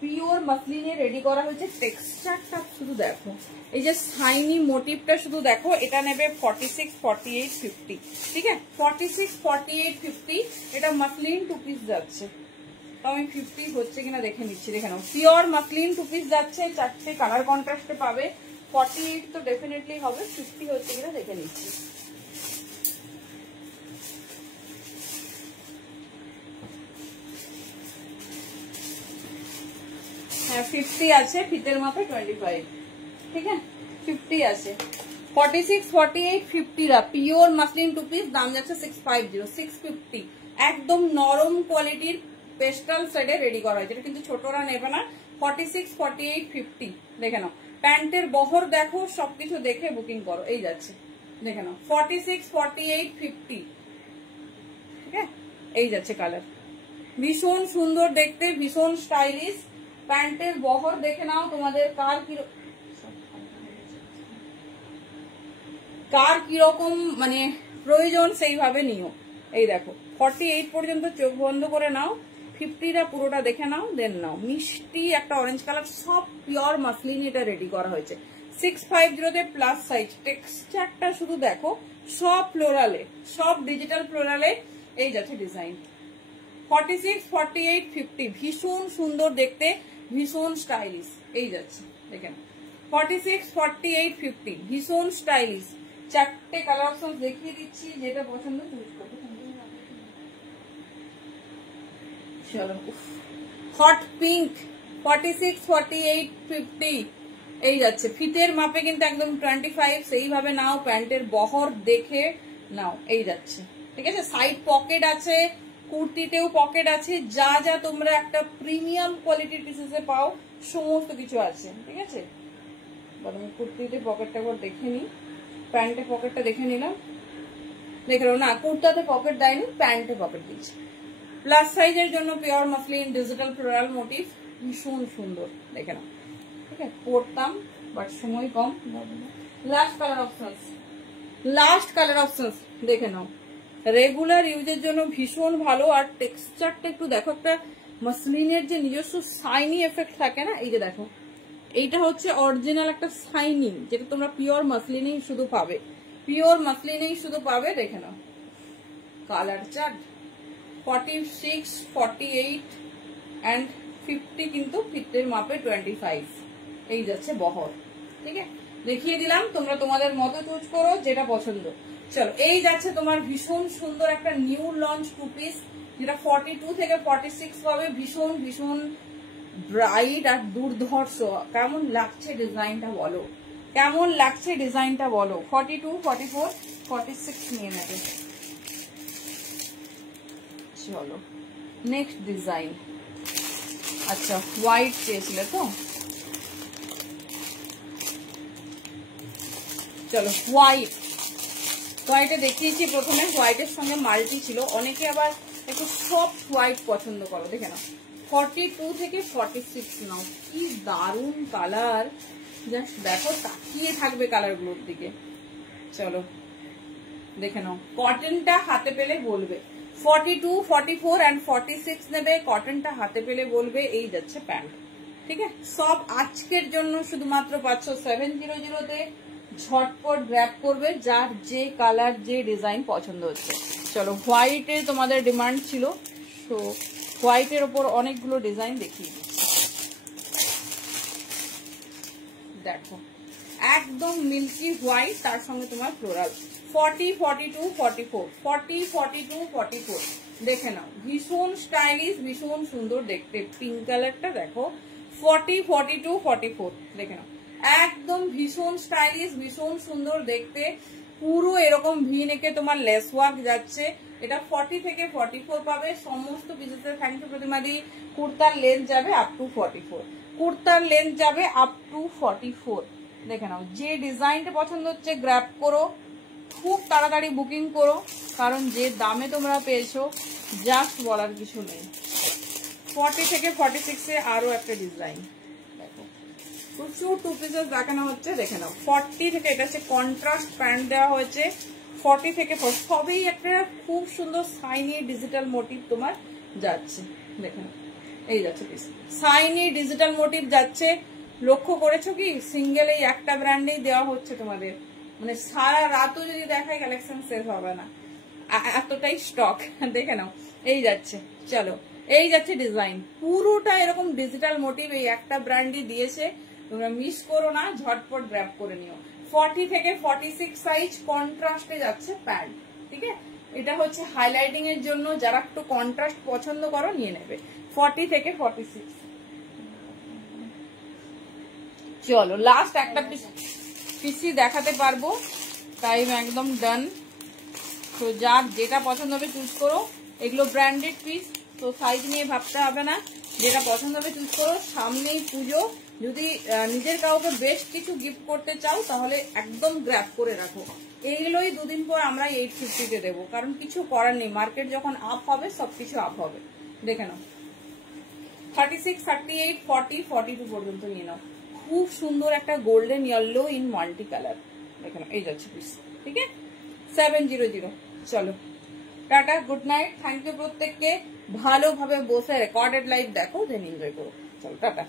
পিওর মাসলিনে রেডি করা হয়েছে। টেক্সচারটা শুধু দেখো, এই যে শাইনি মোটিভটা শুধু দেখো। এটা নেবে 46, 48, 50। ঠিক আছে, 46, 48, 50 এটা মাসলিন 2 পিস যাচ্ছে। তো আমি 50 হচ্ছে কিনা দেখে নিচ্ছি। দেখে নাও, পিওর মাসলিন 2 পিস যাচ্ছে, 4টে কালার কন্ট্রাস্টে পাবে। 48 তো ডেফিনেটলি হবে, 50 হচ্ছে কিনা দেখে নিচ্ছি। হ্যাঁ 50 আছে, ফিতের মাপে 25। ঠিক আছে, 50 আছে। 46, 48, 50 রা পিওর মাসলিন 2 পিস, দাম যাচ্ছে 650, 650। একদম নরম কোয়ালিটির পেস্টাল শেডে রেডি করা হয়েছে। এটা কিন্তু ছোটরা নেবে না। 46, 48, 50 দেখে নাও। প্যান্টের বহর দেখো, সবকিছু দেখে বুকিং করো। এই যাচ্ছে, দেখে নাও 46, 48, 50। ঠিক আছে, এই যাচ্ছে কালার, ভীষণ সুন্দর দেখতে, ভীষণ স্টাইলিশ। প্যান্টের বহর দেখে নাও, তোমাদের কার কিরকম মানে প্রয়োজন সেইভাবে নিও। এই দেখো 48 পর্যন্ত চোখ বন্ধ করে নাও, 50টা পুরোটা দেখে নাও, দেন নাও। মিষ্টি একটা অরেঞ্জ কালার, সব পিওর মাসলিন এটা রেডি করা হয়েছে। 650 প্লাস সাইজ। টেক্সচারটা শুধু দেখো, সব ফ্লোরালে, সব ডিজিটাল ফ্লোরালে। এই যাচ্ছে ডিজাইন। 46, 48, 50 ভীষণ সুন্দর দেখতে, ভীষণ স্টাইলিশ। এই যাচ্ছে দেখেন 46, 48, 50 ভীষণ স্টাইলিশ। 4টে কালার অপশন দেখিয়ে দিচ্ছি, যেটা পছন্দ চুজ করবে। চলো, হট পিঙ্ক 46, 48, 50 এই যাচ্ছে। ফিতের মাপে কিন্তু একদম 25, সেইভাবে নাও। প্যান্টের বহর দেখে নাও। এই যাচ্ছে, ঠিক আছে। সাইড পকেট আছে, কুর্তিতেও পকেট আছে, যা যা তোমরা একটা প্রিমিয়াম কোয়ালিটির পিসেসে পাও সমস্ত কিছু আছে। ঠিক আছে, আমি কুর্তিতে পকেটটা একবার দেখে নিই। প্যান্টে পকেটটা দেখে নিলাম, দেখে না কুর্তাতে পকেট দেয়নি, প্যান্টে পকেট দিয়েছে। প্লাস সাইজের জন্য pure muslin digital floral motif, ভীষণ সুন্দর দেখে নাও। ঠিক আছে, পরতাম বাট সময় কম। Last colour option, last colour option দেখে নাও। রেগুলার ইউজের জন্য ভীষণ ভালো। আর টেক্সচারটা একটু দেখো, একটা মাসলিনের যে নিজস্ব শাইনি এফেক্ট থাকে না, এই যে দেখো, এইটা হচ্ছে অরিজিনাল একটা শাইনিং, যেটা তোমরা পিওর মাসলিনেই শুধু পাবে, পিওর মাসলিনেই শুধু পাবে। দেখে নাও কালার চার্ট। 46, 48 and 50 কিন্তু ফিটের মাপে 25। এই যাচ্ছে বহর। ঠিক আছে, দেখিয়ে দিলাম, তোমরা তোমাদের মতো চুজ করো যেটা পছন্দ। চলো, এই যাচ্ছে তোমার ভীষণ সুন্দর একটা নিউ লঞ্চ 2 পিস, যেটা 42 থেকে 46 পাবে। ভীষণ ভীষণ ব্রাইট আর দুর্ধর্ষ। কেমন লাগছে ডিজাইনটা বলো, কেমন লাগছে ডিজাইনটা বলো। 42, 44, 46 নিয়ে নেবে। চলো নেক্সট ডিজাইন। আচ্ছা হোয়াইট চেয়েছিলে তো, চলো হোয়াইটে দেখিয়েছি প্রথমে। হোয়াইটের সঙ্গে মাল্টি ছিল, অনেকে আবার একটু সফট হোয়াইট পছন্দ করো। দেখে নাও 42 থেকে 46 নাও, কি দারুণ কালার, জাস্ট দেখো তাকিয়ে থাকবে কালার গুলোর দিকে। চলো দেখে নাও, কটনটা হাতে পেলে বলবে। 42, 44 and 46 নেবে, কটনটা হাতে পেলে বলবে। এই যাচ্ছে প্যান্ট, ঠিক আছে। সব আজকের জন্য শুধুমাত্র 570 ঝটপট গ্র্যাব করবে, যার যে কালার যে ডিজাইন পছন্দ হচ্ছে। চলো হোয়াইটে তোমাদের ডিমান্ড ছিল, তো হোয়াইটের ওপর অনেকগুলো ডিজাইন দেখিয়ে দিচ্ছি। দেখো একদম মিল্কি হোয়াইট, তার সঙ্গে তোমার ফ্লোরাল। 40, 42, 44, 40, 42, 44 দেখে নাও, ভীষণ স্টাইলিশ, ভীষণ সুন্দর দেখতে। পিঙ্ক কালারটা দেখো। 40, 42, 44 দেখে নাও, একদম ভীষণ স্টাইলিশ, ভীষণ সুন্দর দেখতে। পুরো এরকম ভি নেকে তোমার লেস ওয়ার্ক যাচ্ছে। এটা 40 থেকে 44 পাবে সমস্ত পিসেসের। থ্যাংক ইউ প্রতিমাদি। কুর্তার লেন্থ যাবে আপ টু 44, কুর্তার লেন্থ যাবে আপ টু 44। দেখে নাও, যে ডিজাইনটা পছন্দ হচ্ছে গ্র্যাব করো, খুব তাড়াতাড়ি বুকিং করো, কারণ যে দামে তোমরা পেয়েছো জাস্ট বলার কিছু নেই। 40 থেকে 46 আরো একটা ডিজাইন দেখো, প্রচুর টু পিসেস দেখানো হচ্ছে। দেখে নাও 40 থেকে, এটা হচ্ছে কন্ট্রাস্ট প্যান্ট দেওয়া হয়েছে। 40 থেকে সবই একটা খুব সুন্দর সাইনি ডিজিটাল মোটিভ তোমার যাচ্ছে। দেখে নাও এই যাচ্ছে পিস, সাইনি ডিজিটাল মোটিভ যাচ্ছে। লক্ষ্য করেছো কি, সিঙ্গেল এই একটা ব্র্যান্ডেই দেওয়া হচ্ছে তোমাদের, মানে সারা রাতও যদি দেখায় কালেকশন শেষ হবে না, এতটাই স্টক। দেখে নাও এই যাচ্ছে। চলো এই যাচ্ছে ডিজাইন, পুরোটা এরকম ডিজিটাল মোটিভ এই একটা ব্র্যান্ডই দিয়েছে। তোমরা মিস করো না, ঝটপট গ্র্যাব করে নিও। 40 থেকে 46 সাইজ কন্ট্রাস্টে যাচ্ছে প্যান্ট, ঠিক আছে। এটা হচ্ছে হাইলাইটিং এর জন্য, যারা একটু কন্ট্রাস্ট পছন্দ করো নিয়ে নেবে। 40 থেকে 46। চলো লাস্ট একটা পিসি দেখাতে পারবো, টাইম একদম ডান। তো যার যেটা পছন্দ হবে চুজ করো। এগুলো ব্র্যান্ডেড পিস, তো সাইজ নিয়ে ভাবতে হবে না, যেটা পছন্দ হবে চুজ করো। সামনেই পুজো, যদি নিজের কাউকে বেস্ট কিছু গিফট করতে চাও তাহলে একদম গ্র্যাব করে রাখো। এইগুলোই দুদিন পর আমরা 850 দেবো, কারণ কিছু করার নেই, মার্কেট যখন আপ হবে সবকিছু আপ হবে। দেখে নাও 36, 38, 40, 42 পর্যন্ত নিয়ে নাও। খুব সুন্দর একটা golden yellow in multi colour. দেখে নাও এই যাচ্ছে পিস, ঠিক আছে। 700। চলো tata, good night. Thank you প্রত্যেককে। ভালোভাবে বসে রেকর্ডেড লাইভ দেখো, দেন এনজয় করো। চলো টাটা।